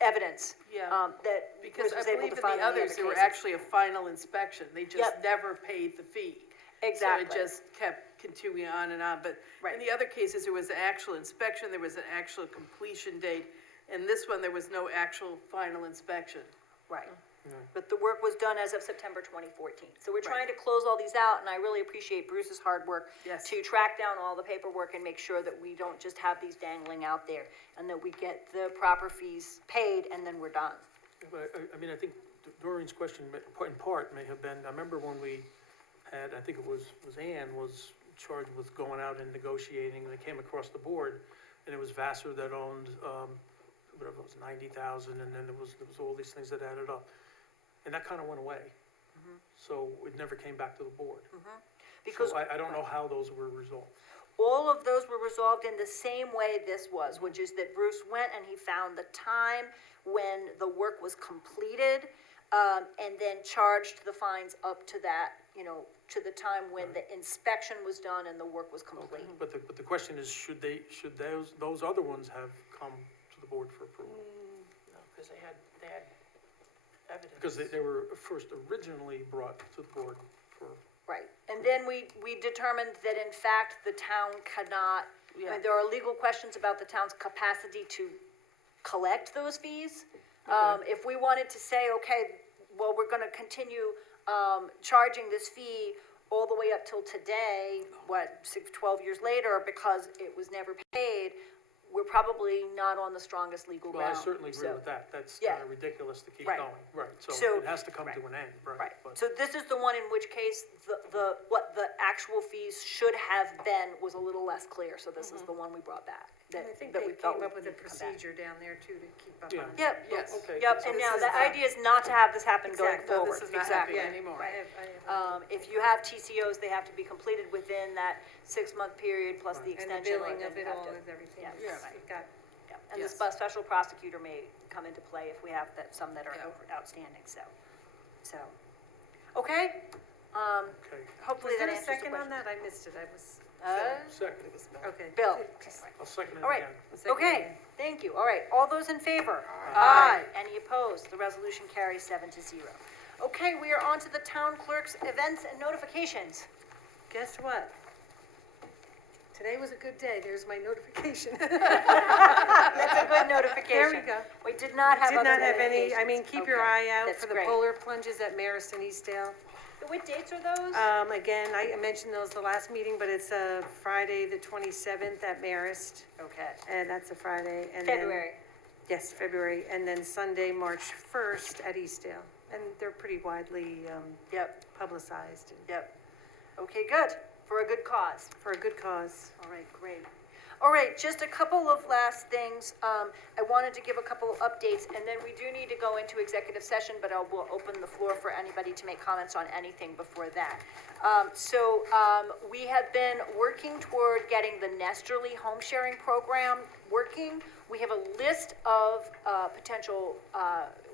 evidence. Yeah. That Because Bruce I was able believe to in find the in the others, other there were cases. actually a final inspection, they just Yep. never paid the fee. Exactly. So it just kept continuing on and on, but Right. in the other cases, there was an actual inspection, there was an actual completion date. In this one, there was no actual final inspection. Right. But the work was done as of September 2014. So we're Right. trying to close all these out, and I really appreciate Bruce's hard work Yes. to track down all the paperwork and make sure that we don't just have these dangling out there, and that we get the proper fees paid, and then we're done. But I mean, I think Doreen's question in part may have been, I remember when we had, I think it was Ann was charged with going out and negotiating, and they came across the board, and it was Vassar that owned, whatever it was, 90,000, and then there was all these things that added up. And that kind of went away. So it never came back to the board. Because So I don't know how those were resolved. all of those were resolved in the same way this was, which is that Bruce went and he found the time when the work was completed, and then charged the fines up to that, to the time when the inspection was done and the work was complete. But the question is, should those other ones have come to the board for approval? No, because they had evidence. Because they were first originally brought to the board for, Right, and then we determined that in fact, the town cannot, Yeah. there are legal questions about the town's capacity to collect those fees. If we wanted to say, okay, well, we're gonna continue, charging this fee all the way up till today, 12 years later, because it was never paid, we're probably not on the strongest legal well, I ground. certainly agree So- with that. That's Yeah. kind of ridiculous to keep Right. going. Right, So- so it has to come to an end, right? Right, But- so this is the one in which case, what the actual fees should have been was a little less clear, so this is the one we brought back. And I think that they we felt came up with a needed to come back. procedure down there too to keep up Yeah. on. Yep, Yes. Okay. yep, so and this now is the idea is not to have this happen going Exactly. forward. No, this is not Exactly. happening anymore. I have, If you have TCOs, they have to be completed within that 6-month period plus the and the extension. billing and of you it have all to- is everything. Yeah. Yes, Right. we've got, yeah. And the Yes. special prosecutor may come into play if we have some that are Yeah. outstanding, so, okay? Okay, Hopefully was that there a answers the second on question. that? I missed it. I was, second, okay. Bill, I'll second it all right, again. okay, thank you, all right, all those in favor? Aye. Any opposed? The resolution carries 7-0. Okay, we are on to the town clerk's events and notifications. Guess what? Today was a good day. There's my notification. That's a good notification. There we go. We did not have Did other not have any, I notifications. mean, keep your Okay, eye out that's for the great. polar plunges at Marist and Eastdale. What dates are those? Again, I mentioned those the last meeting, but it's Friday, the 27th at Marist, Okay, and that's a Friday. And then- February. Yes, February, and then Sunday, March 1st at Eastdale. And they're pretty widely Yep, publicized and yep. Okay, good, for a good cause. for a good cause. All right, great. All right, just a couple of last things. I wanted to give a couple of updates, and then we do need to go into executive session, but we'll open the floor for anybody to make comments on anything before that. We have been working toward getting the Nesterly home sharing program working. We have a list of potential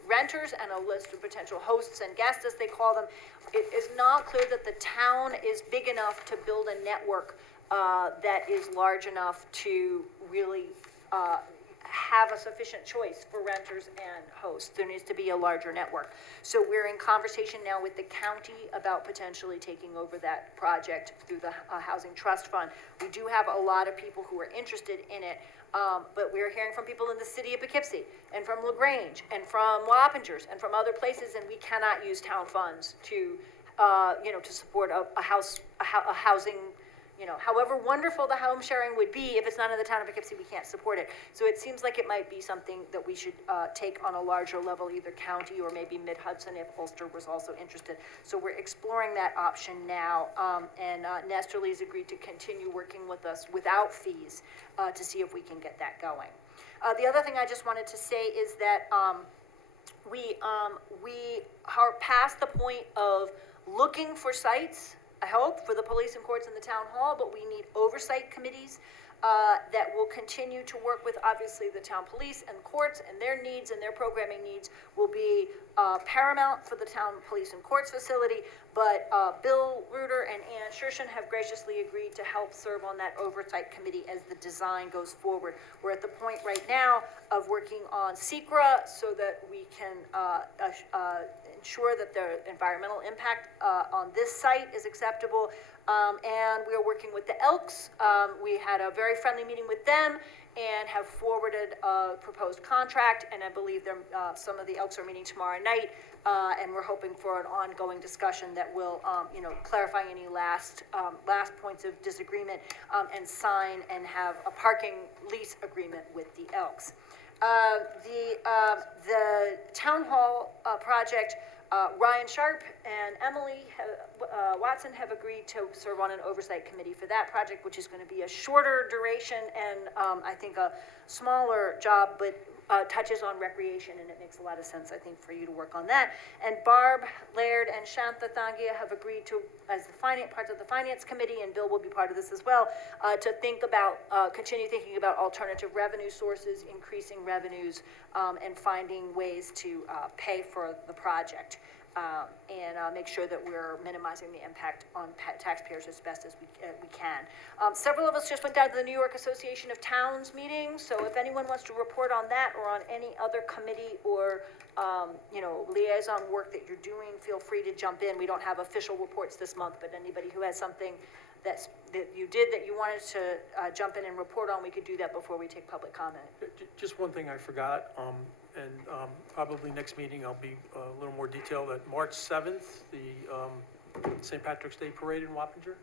renters and a list of potential hosts and guests, as they call them. It is not clear that the town is big enough to build a network that is large enough to really have a sufficient choice for renters and hosts. There needs to be a larger network. So we're in conversation now with the county about potentially taking over that project through the Housing Trust Fund. We do have a lot of people who are interested in it, but we're hearing from people in the city of Poughkeepsie, and from LaGrange, and from Wappingers, and from other places, and we cannot use town funds to, to support a housing, however wonderful the home sharing would be, if it's not in the town of Poughkeepsie, we can't support it. So it seems like it might be something that we should take on a larger level, either county or maybe Mid-Hudson if Ulster was also interested. So we're exploring that option now, and Nesterly's agreed to continue working with us without fees to see if we can get that going. The other thing I just wanted to say is that we are past the point of looking for sites, I hope, for the police and courts in the town hall, but we need oversight committees that will continue to work with, obviously, the town police and courts, and their needs and their programming needs will be paramount for the town police and courts facility, but Bill Reuter and Ann Shershin have graciously agreed to help serve on that oversight committee as the design goes forward. We're at the point right now of working on SECRA so that we can ensure that the environmental impact on this site is acceptable. And we are working with the Elks. We had a very friendly meeting with them and have forwarded a proposed contract, and I believe some of the Elks are meeting tomorrow night, and we're hoping for an ongoing discussion that will, clarify any last points of disagreement, and sign and have a parking lease agreement with the Elks. The town hall project, Ryan Sharp and Emily Watson have agreed to serve on an oversight committee for that project, which is going to be a shorter duration and I think a smaller job, but touches on recreation, and it makes a lot of sense, I think, for you to work on that. And Barb Laird and Shantha Thangia have agreed to, as the parts of the finance committee, and Bill will be part of this as well, to think about, continue thinking about alternative revenue sources, increasing revenues, and finding ways to pay for the project. And make sure that we're minimizing the impact on taxpayers as best as we can. Several of us just went down to the New York Association of Towns meeting, so if anyone wants to report on that or on any other committee or, liaison work that you're doing, feel free to jump in. We don't have official reports this month, but anybody who has something that you did that you wanted to jump in and report on, we could do that before we take public comment. Just one thing I forgot, and probably next meeting I'll be a little more detailed. At March 7th, the St. Patrick's Day Parade in Wappinger.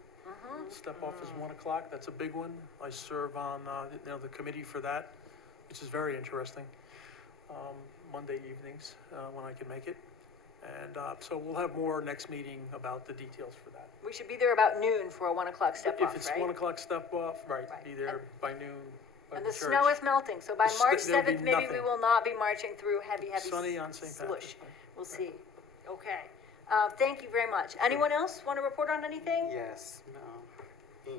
Step off is 1 o'clock. That's a big one. I serve on the committee for that, which is very interesting. Monday evenings when I can make it. And so we'll have more next meeting about the details for that. We should be there about noon for a 1 o'clock step off, If it's right? 1 o'clock step off, right, be there by noon. by And the church. snow is melting, so by March There'll be 7th, maybe we nothing. will not be marching through heavy Sunny on St. Patrick's slush. Day. We'll see. Okay. Thank you very much. Anyone else want to report on anything? Yes, no.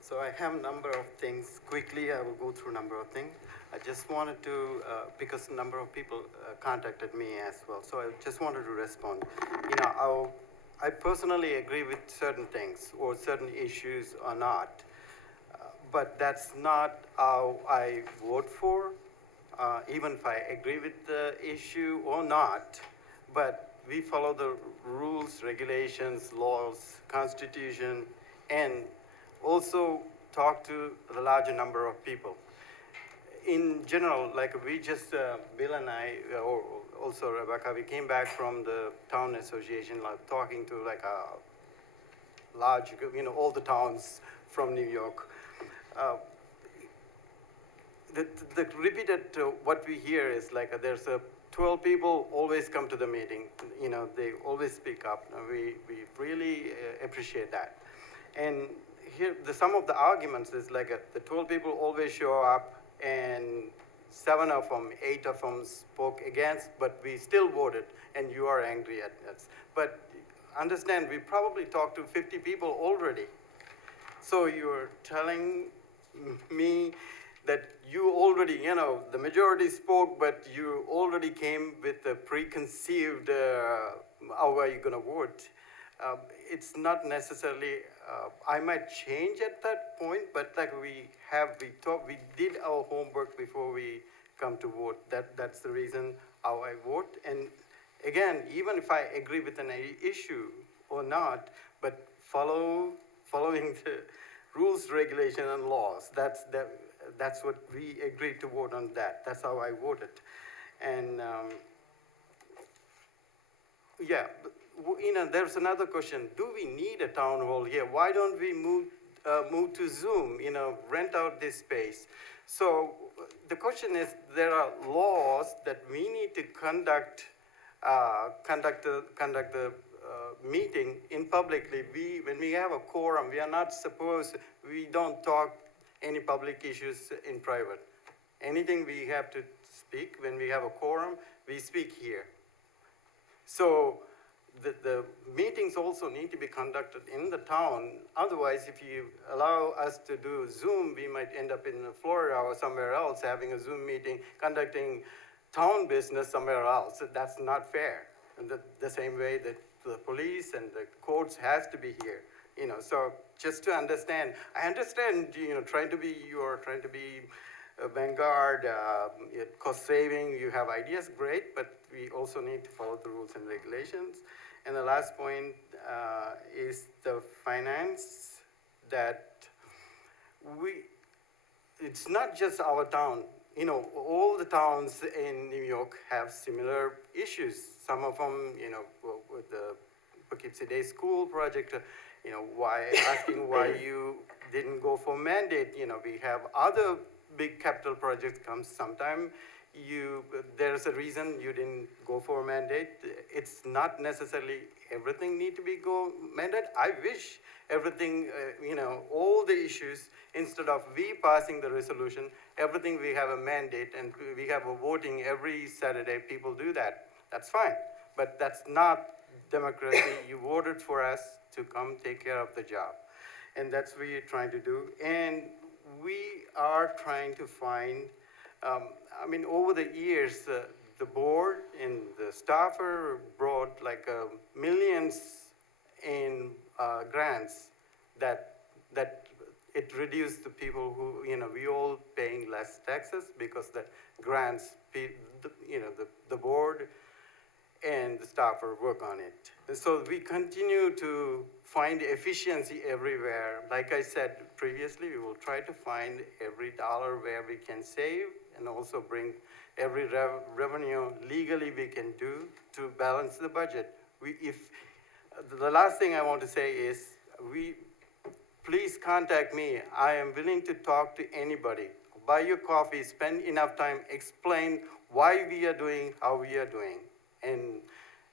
So I have a number of things. Quickly, I will go through a number of things. I just wanted to, because a number of people contacted me as well, so I just wanted to respond. I personally agree with certain things or certain issues or not, but that's not how I vote for, even if I agree with the issue or not, but we follow the rules, regulations, laws, constitution, and also talk to the larger number of people. In general, like we just, Bill and I, or also Rebecca, we came back from the town association, like talking to like a large, all the towns from New York. The repeated, what we hear is like there's 12 people always come to the meeting. They always speak up. We really appreciate that. And here, some of the arguments is like the 12 people always show up, and 7 of them, 8 of them spoke against, but we still voted, and you are angry at us. But understand, we probably talked to 50 people already. So you're telling me that you already, the majority spoke, but you already came with a preconceived, how are you gonna vote? It's not necessarily, I might change at that point, but like we did our homework before we come to vote. That's the reason how I vote. And again, even if I agree with an issue or not, but following the rules, regulation, and laws, that's what we agreed to vote on that. That's how I voted. And yeah, there's another question. Do we need a town hall here? Why don't we move to Zoom, rent out this space? So the question is, there are laws that we need to conduct the meeting in publicly. When we have a quorum, we don't talk any public issues in private. Anything we have to speak, when we have a quorum, we speak here. So the meetings also need to be conducted in the town. Otherwise, if you allow us to do Zoom, we might end up in Florida or somewhere else having a Zoom meeting, conducting town business somewhere else. That's not fair. And the same way that the police and the courts has to be here. So just to understand, I understand, you're trying to be a vanguard, cost saving, you have ideas, great, but we also need to follow the rules and regulations. And the last point is the finance, that it's not just our town. All the towns in New York have similar issues. Some of them, with the Poughkeepsie Day School project, asking why you didn't go for mandate. We have other big capital projects come sometime. There's a reason you didn't go for a mandate. It's not necessarily everything need to be mandate. I wish everything, all the issues, instead of we passing the resolution, everything we have a mandate and we have a voting every Saturday, people do that. That's fine, but that's not democracy. You voted for us to come take care of the job. And that's what we're trying to do. And we are trying to find, over the years, the board and the staffer brought like millions in grants that it reduced the people who, we all paying less taxes because the grants, the board and the staffer work on it. And so we continue to find efficiency everywhere. Like I said previously, we will try to find every dollar where we can save and also bring every revenue legally we can do to balance the budget. The last thing I want to say is, please contact me. I am willing to talk to anybody. Buy your coffee, spend enough time, explain why we are doing how we are doing. And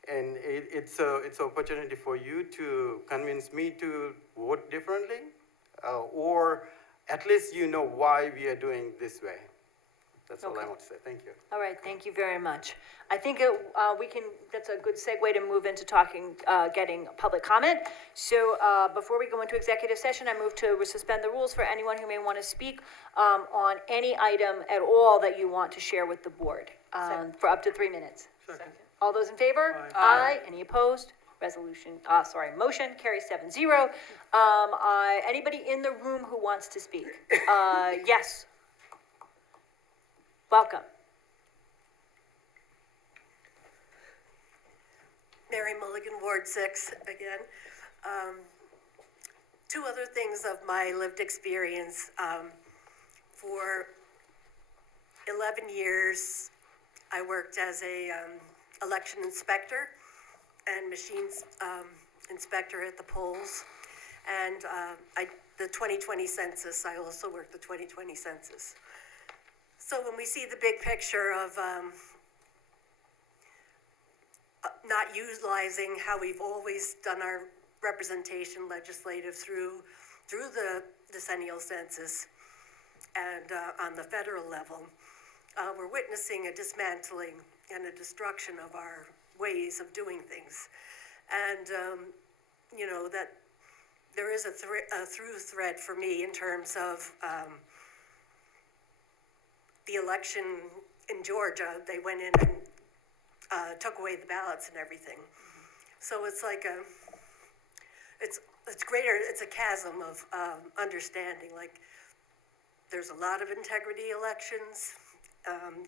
it's an opportunity for you to convince me to vote differently, or at least why we are doing this way. That's all I want to say. Thank you. All right, thank you very much. I think that's a good segue to move into getting public comment. So before we go into executive session, I move to suspend the rules for anyone who may want to speak on any item at all that you want to share with the board for up to 3 minutes. Second. All those in favor? Aye. Any opposed? Motion carries 7-0. Anybody in the room who wants to speak? Yes. Welcome. Mary Mulligan, Ward 6 again. Two other things of my lived experience. For 11 years, I worked as a election inspector and machines inspector at the polls. And the 2020 census, I also worked the 2020 census. So when we see the big picture of not utilizing how we've always done our representation legislative through the decennial census and on the federal level, we're witnessing a dismantling and a destruction of our ways of doing things. And, that there is a through thread for me in terms of the election in Georgia. They went in and took away the ballots and everything. So it's like it's greater, it's a chasm of understanding. Like, there's a lot of integrity elections,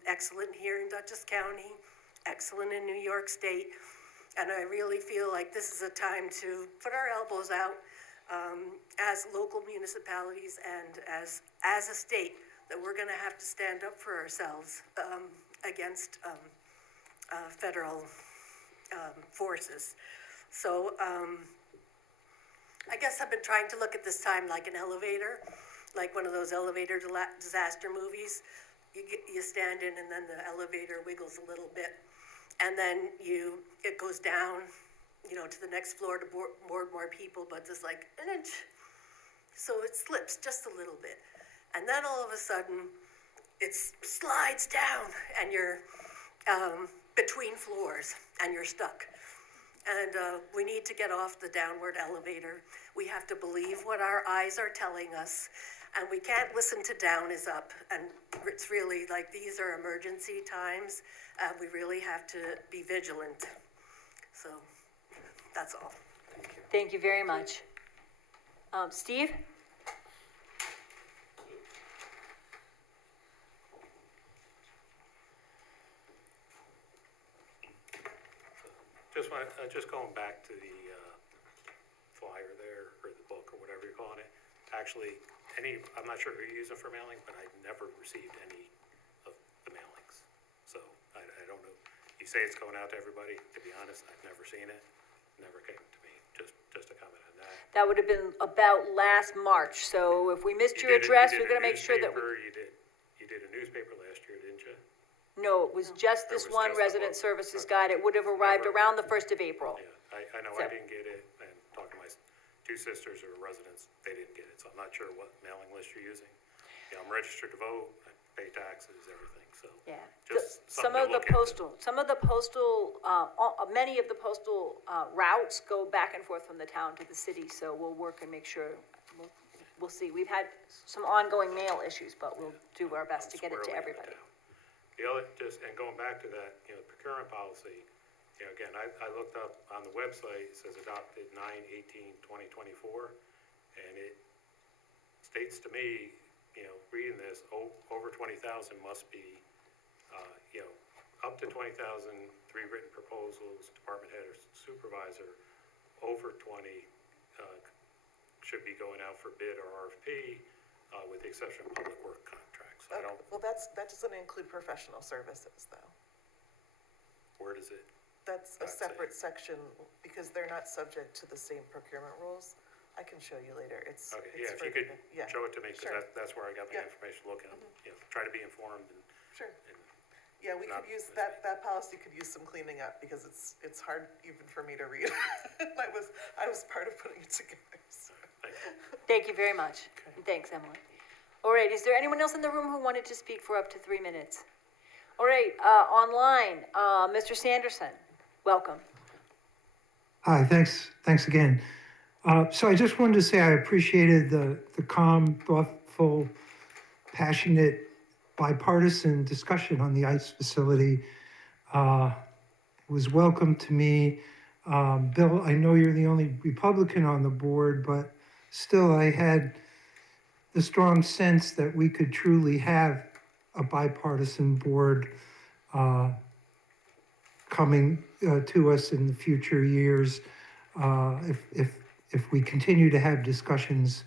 excellent here in Dutchess County, excellent in New York State. And I really feel like this is a time to put our elbows out as local municipalities and as a state, that we're gonna have to stand up for ourselves against federal forces. So I guess I've been trying to look at this time like an elevator, like one of those elevator disaster movies. You stand in and then the elevator wiggles a little bit. And then it goes down, to the next floor to board more people, but there's like an inch. So it slips just a little bit. And then all of a sudden, it slides down and you're between floors and you're stuck. And we need to get off the downward elevator. We have to believe what our eyes are telling us. And we can't listen to down is up. And it's really like, these are emergency times. We really have to be vigilant. So that's all. Thank you very much. Steve? Just going back to the flyer there, or the book, or whatever you're calling it. Actually, I'm not sure who you're using for mailing, but I've never received any of the mailings. So I don't know. You say it's going out to everybody. To be honest, I've never seen it. Never came to me. Just a comment on that. That would have been about last March, so if we missed your address, we're gonna make sure that we. You did a newspaper last year, didn't you? No, it was just this one resident services guide. It would have arrived around the 1st of April. Yeah, I know I didn't get it, and talking to my two sisters who are residents, they didn't get it, so I'm not sure what mailing list you're using. Yeah, I'm registered to vote, I pay taxes, everything, so. Yeah. Just Some something of to the look into. many of the postal routes go back and forth from the town to the city, so we'll work and make sure, we'll see. We've had some ongoing mail issues, but we'll do our best to get it to Squarely in everybody. town. The other, and going back to that, procurement policy, again, I looked up on the website, it says adopted 9/18/2024, and it states to me, reading this, over 20,000 must be, up to 20,000, 3 written proposals, department head or supervisor, over 20, should be going out for bid or RFP, with the exception of public work contracts. I don't, Well, that doesn't include professional services, though. where does it? That's a That's it. separate section, because they're not subject to the same procurement rules. I can show you later. Okay, It's yeah, if you further could down. Yeah, show it to me, Sure. because that's where I got my Yeah. information looking, try to be informed and, Sure. and Yeah, we Not could use, this that policy could use some cleaning up, because it's hard even for me to read. I was part of putting it together, so. thank you. Thank you very much. And thanks, Emily. All right, is there anyone else in the room who wanted to speak for up to 3 minutes? All right, online, Mr. Sanderson, welcome. Hi, thanks again. So I just wanted to say I appreciated the calm, thoughtful, passionate, bipartisan discussion on the ICE facility. It was welcome to me. Bill, I know you're the only Republican on the board, but still I had the strong sense that we could truly have a bipartisan board coming to us in the future years if we continue to have discussions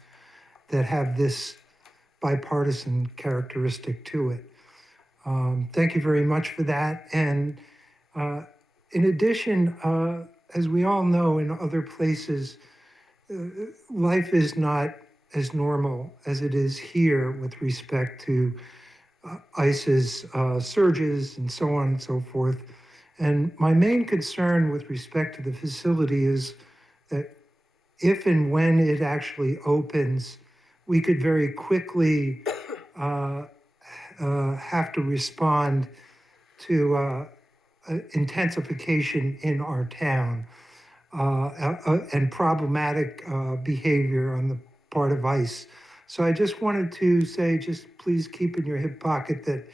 that have this bipartisan characteristic to it. Thank you very much for that. And in addition, as we all know in other places, life is not as normal as it is here with respect to ICE's surges and so on and so forth. And my main concern with respect to the facility is that if and when it actually opens, we could very quickly have to respond to intensification in our town and problematic behavior on the part of ICE. So I just wanted to say, just please keep in your hip pocket that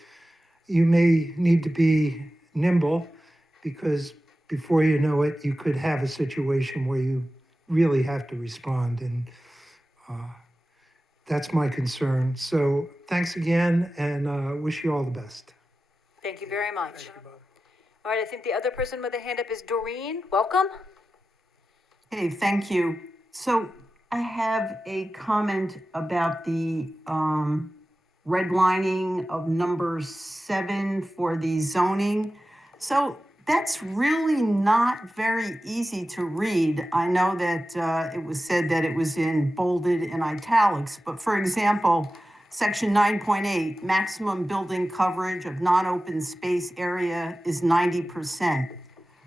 you may need to be nimble, because before you know it, you could have a situation where you really have to respond. And that's my concern. So thanks again, and wish you all the best. Thank you very much. Thank you, Bob. All right, I think the other person with a hand up is Doreen. Welcome. Hey, thank you. So I have a comment about the redlining of number 7 for the zoning. So that's really not very easy to read. I know that it was said that it was in bolded and italics, but for example, section 9.8, maximum building coverage of non-open space area is 90%.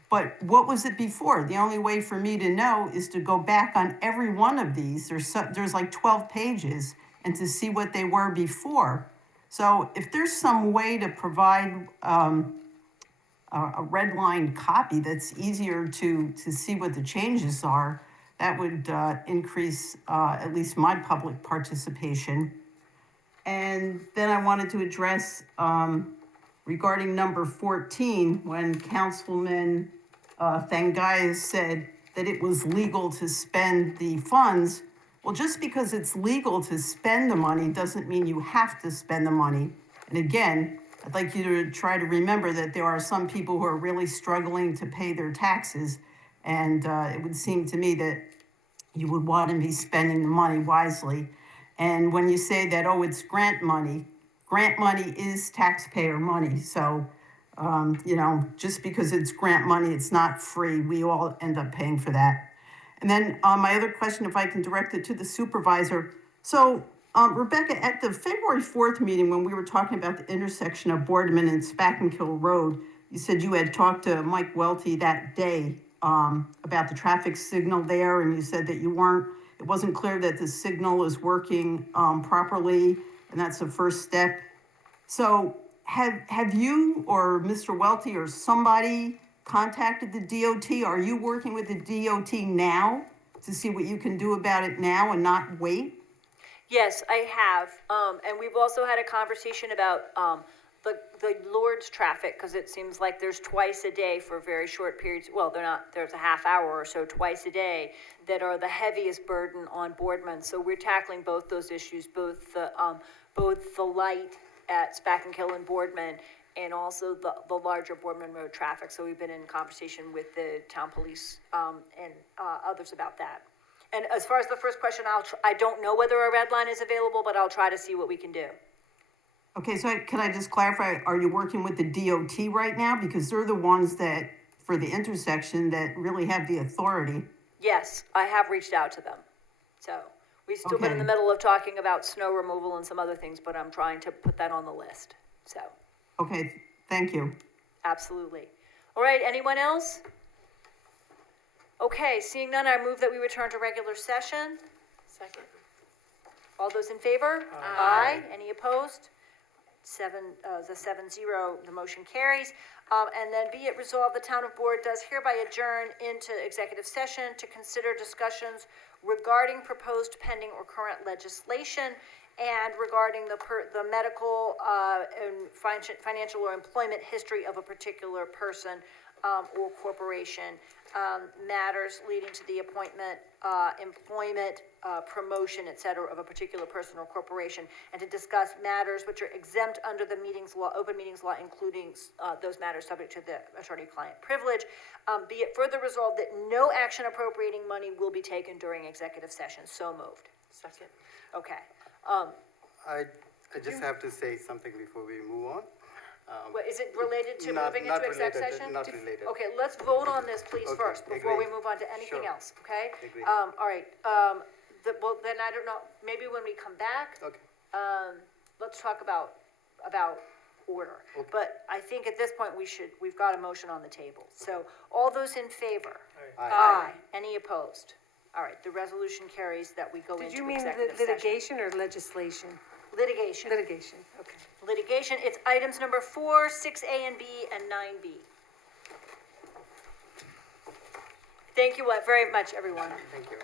But what was it before? The only way for me to know is to go back on every one of these. There's like 12 pages, and to see what they were before. So if there's some way to provide a red line copy that's easier to see what the changes are, that would increase at least my public participation. And then I wanted to address regarding number 14, when Councilman Thangayas said that it was legal to spend the funds. Well, just because it's legal to spend the money doesn't mean you have to spend the money. And again, I'd like you to try to remember that there are some people who are really struggling to pay their taxes. And it would seem to me that you would want to be spending the money wisely. And when you say that, oh, it's grant money is taxpayer money. So, just because it's grant money, it's not free. We all end up paying for that. And then my other question, if I can direct it to the supervisor. So, Rebecca, at the February 4th meeting, when we were talking about the intersection of Boardman and Spackenkill Road, you said you had talked to Mike Welty that day about the traffic signal there, and you said that it wasn't clear that the signal is working properly, and that's the first step. So have you or Mr. Welty or somebody contacted the DOT? Are you working with the DOT now to see what you can do about it now and not wait? Yes, I have, and we've also had a conversation about, the Lourdes traffic, because it seems like there's twice a day for very short periods, well, there's a half hour or so twice a day that are the heaviest burden on Boardman. So we're tackling both those issues, both the light at Spackenkill and Boardman, and also the larger Boardman Road traffic. So we've been in conversation with the town police, and others about that. And as far as the first question, I don't know whether a red line is available, but I'll try to see what we can do. Okay, so can I just clarify, are you working with the DOT right now? Because they're the ones that, for the intersection, that really have the authority. Yes, I have reached out to them. So we've still been in the middle of talking about snow removal and some other things, but I'm trying to put that on the list, so. Okay, thank you. Absolutely. All right, anyone else? Okay, seeing none, I move that we return to regular session. Second. All those in favor? Aye. Any opposed? 7-0, the motion carries. And then be it resolved, the town of Board does hereby adjourn into executive session to consider discussions regarding proposed pending or current legislation and regarding the medical and financial or employment history of a particular person or corporation, matters leading to the appointment, employment, promotion, et cetera, of a particular person or corporation, and to discuss matters which are exempt under the meetings law, open meetings law, including those matters subject to the attorney-client privilege. Be it further resolved that no action appropriating money will be taken during executive session. So moved. Second. Okay. I just have to say something before we move on. Is it related to Not- moving not into exec related, session? not related. Okay, let's vote on this, please, Okay, first, before we agreed. move on to anything Sure. else, okay? Agreed. All right, well, then I don't know, maybe when we come back, Okay. let's talk about order. Okay. But I think at this point, we've got a motion on the table. So all those in favor? Aye. Any opposed? All right, the resolution carries that we go Did into you mean executive session. litigation or legislation? Litigation. Litigation, okay. Litigation, it's items number 4, 6A and B, and 9B. Thank you very much, everyone. Thank you.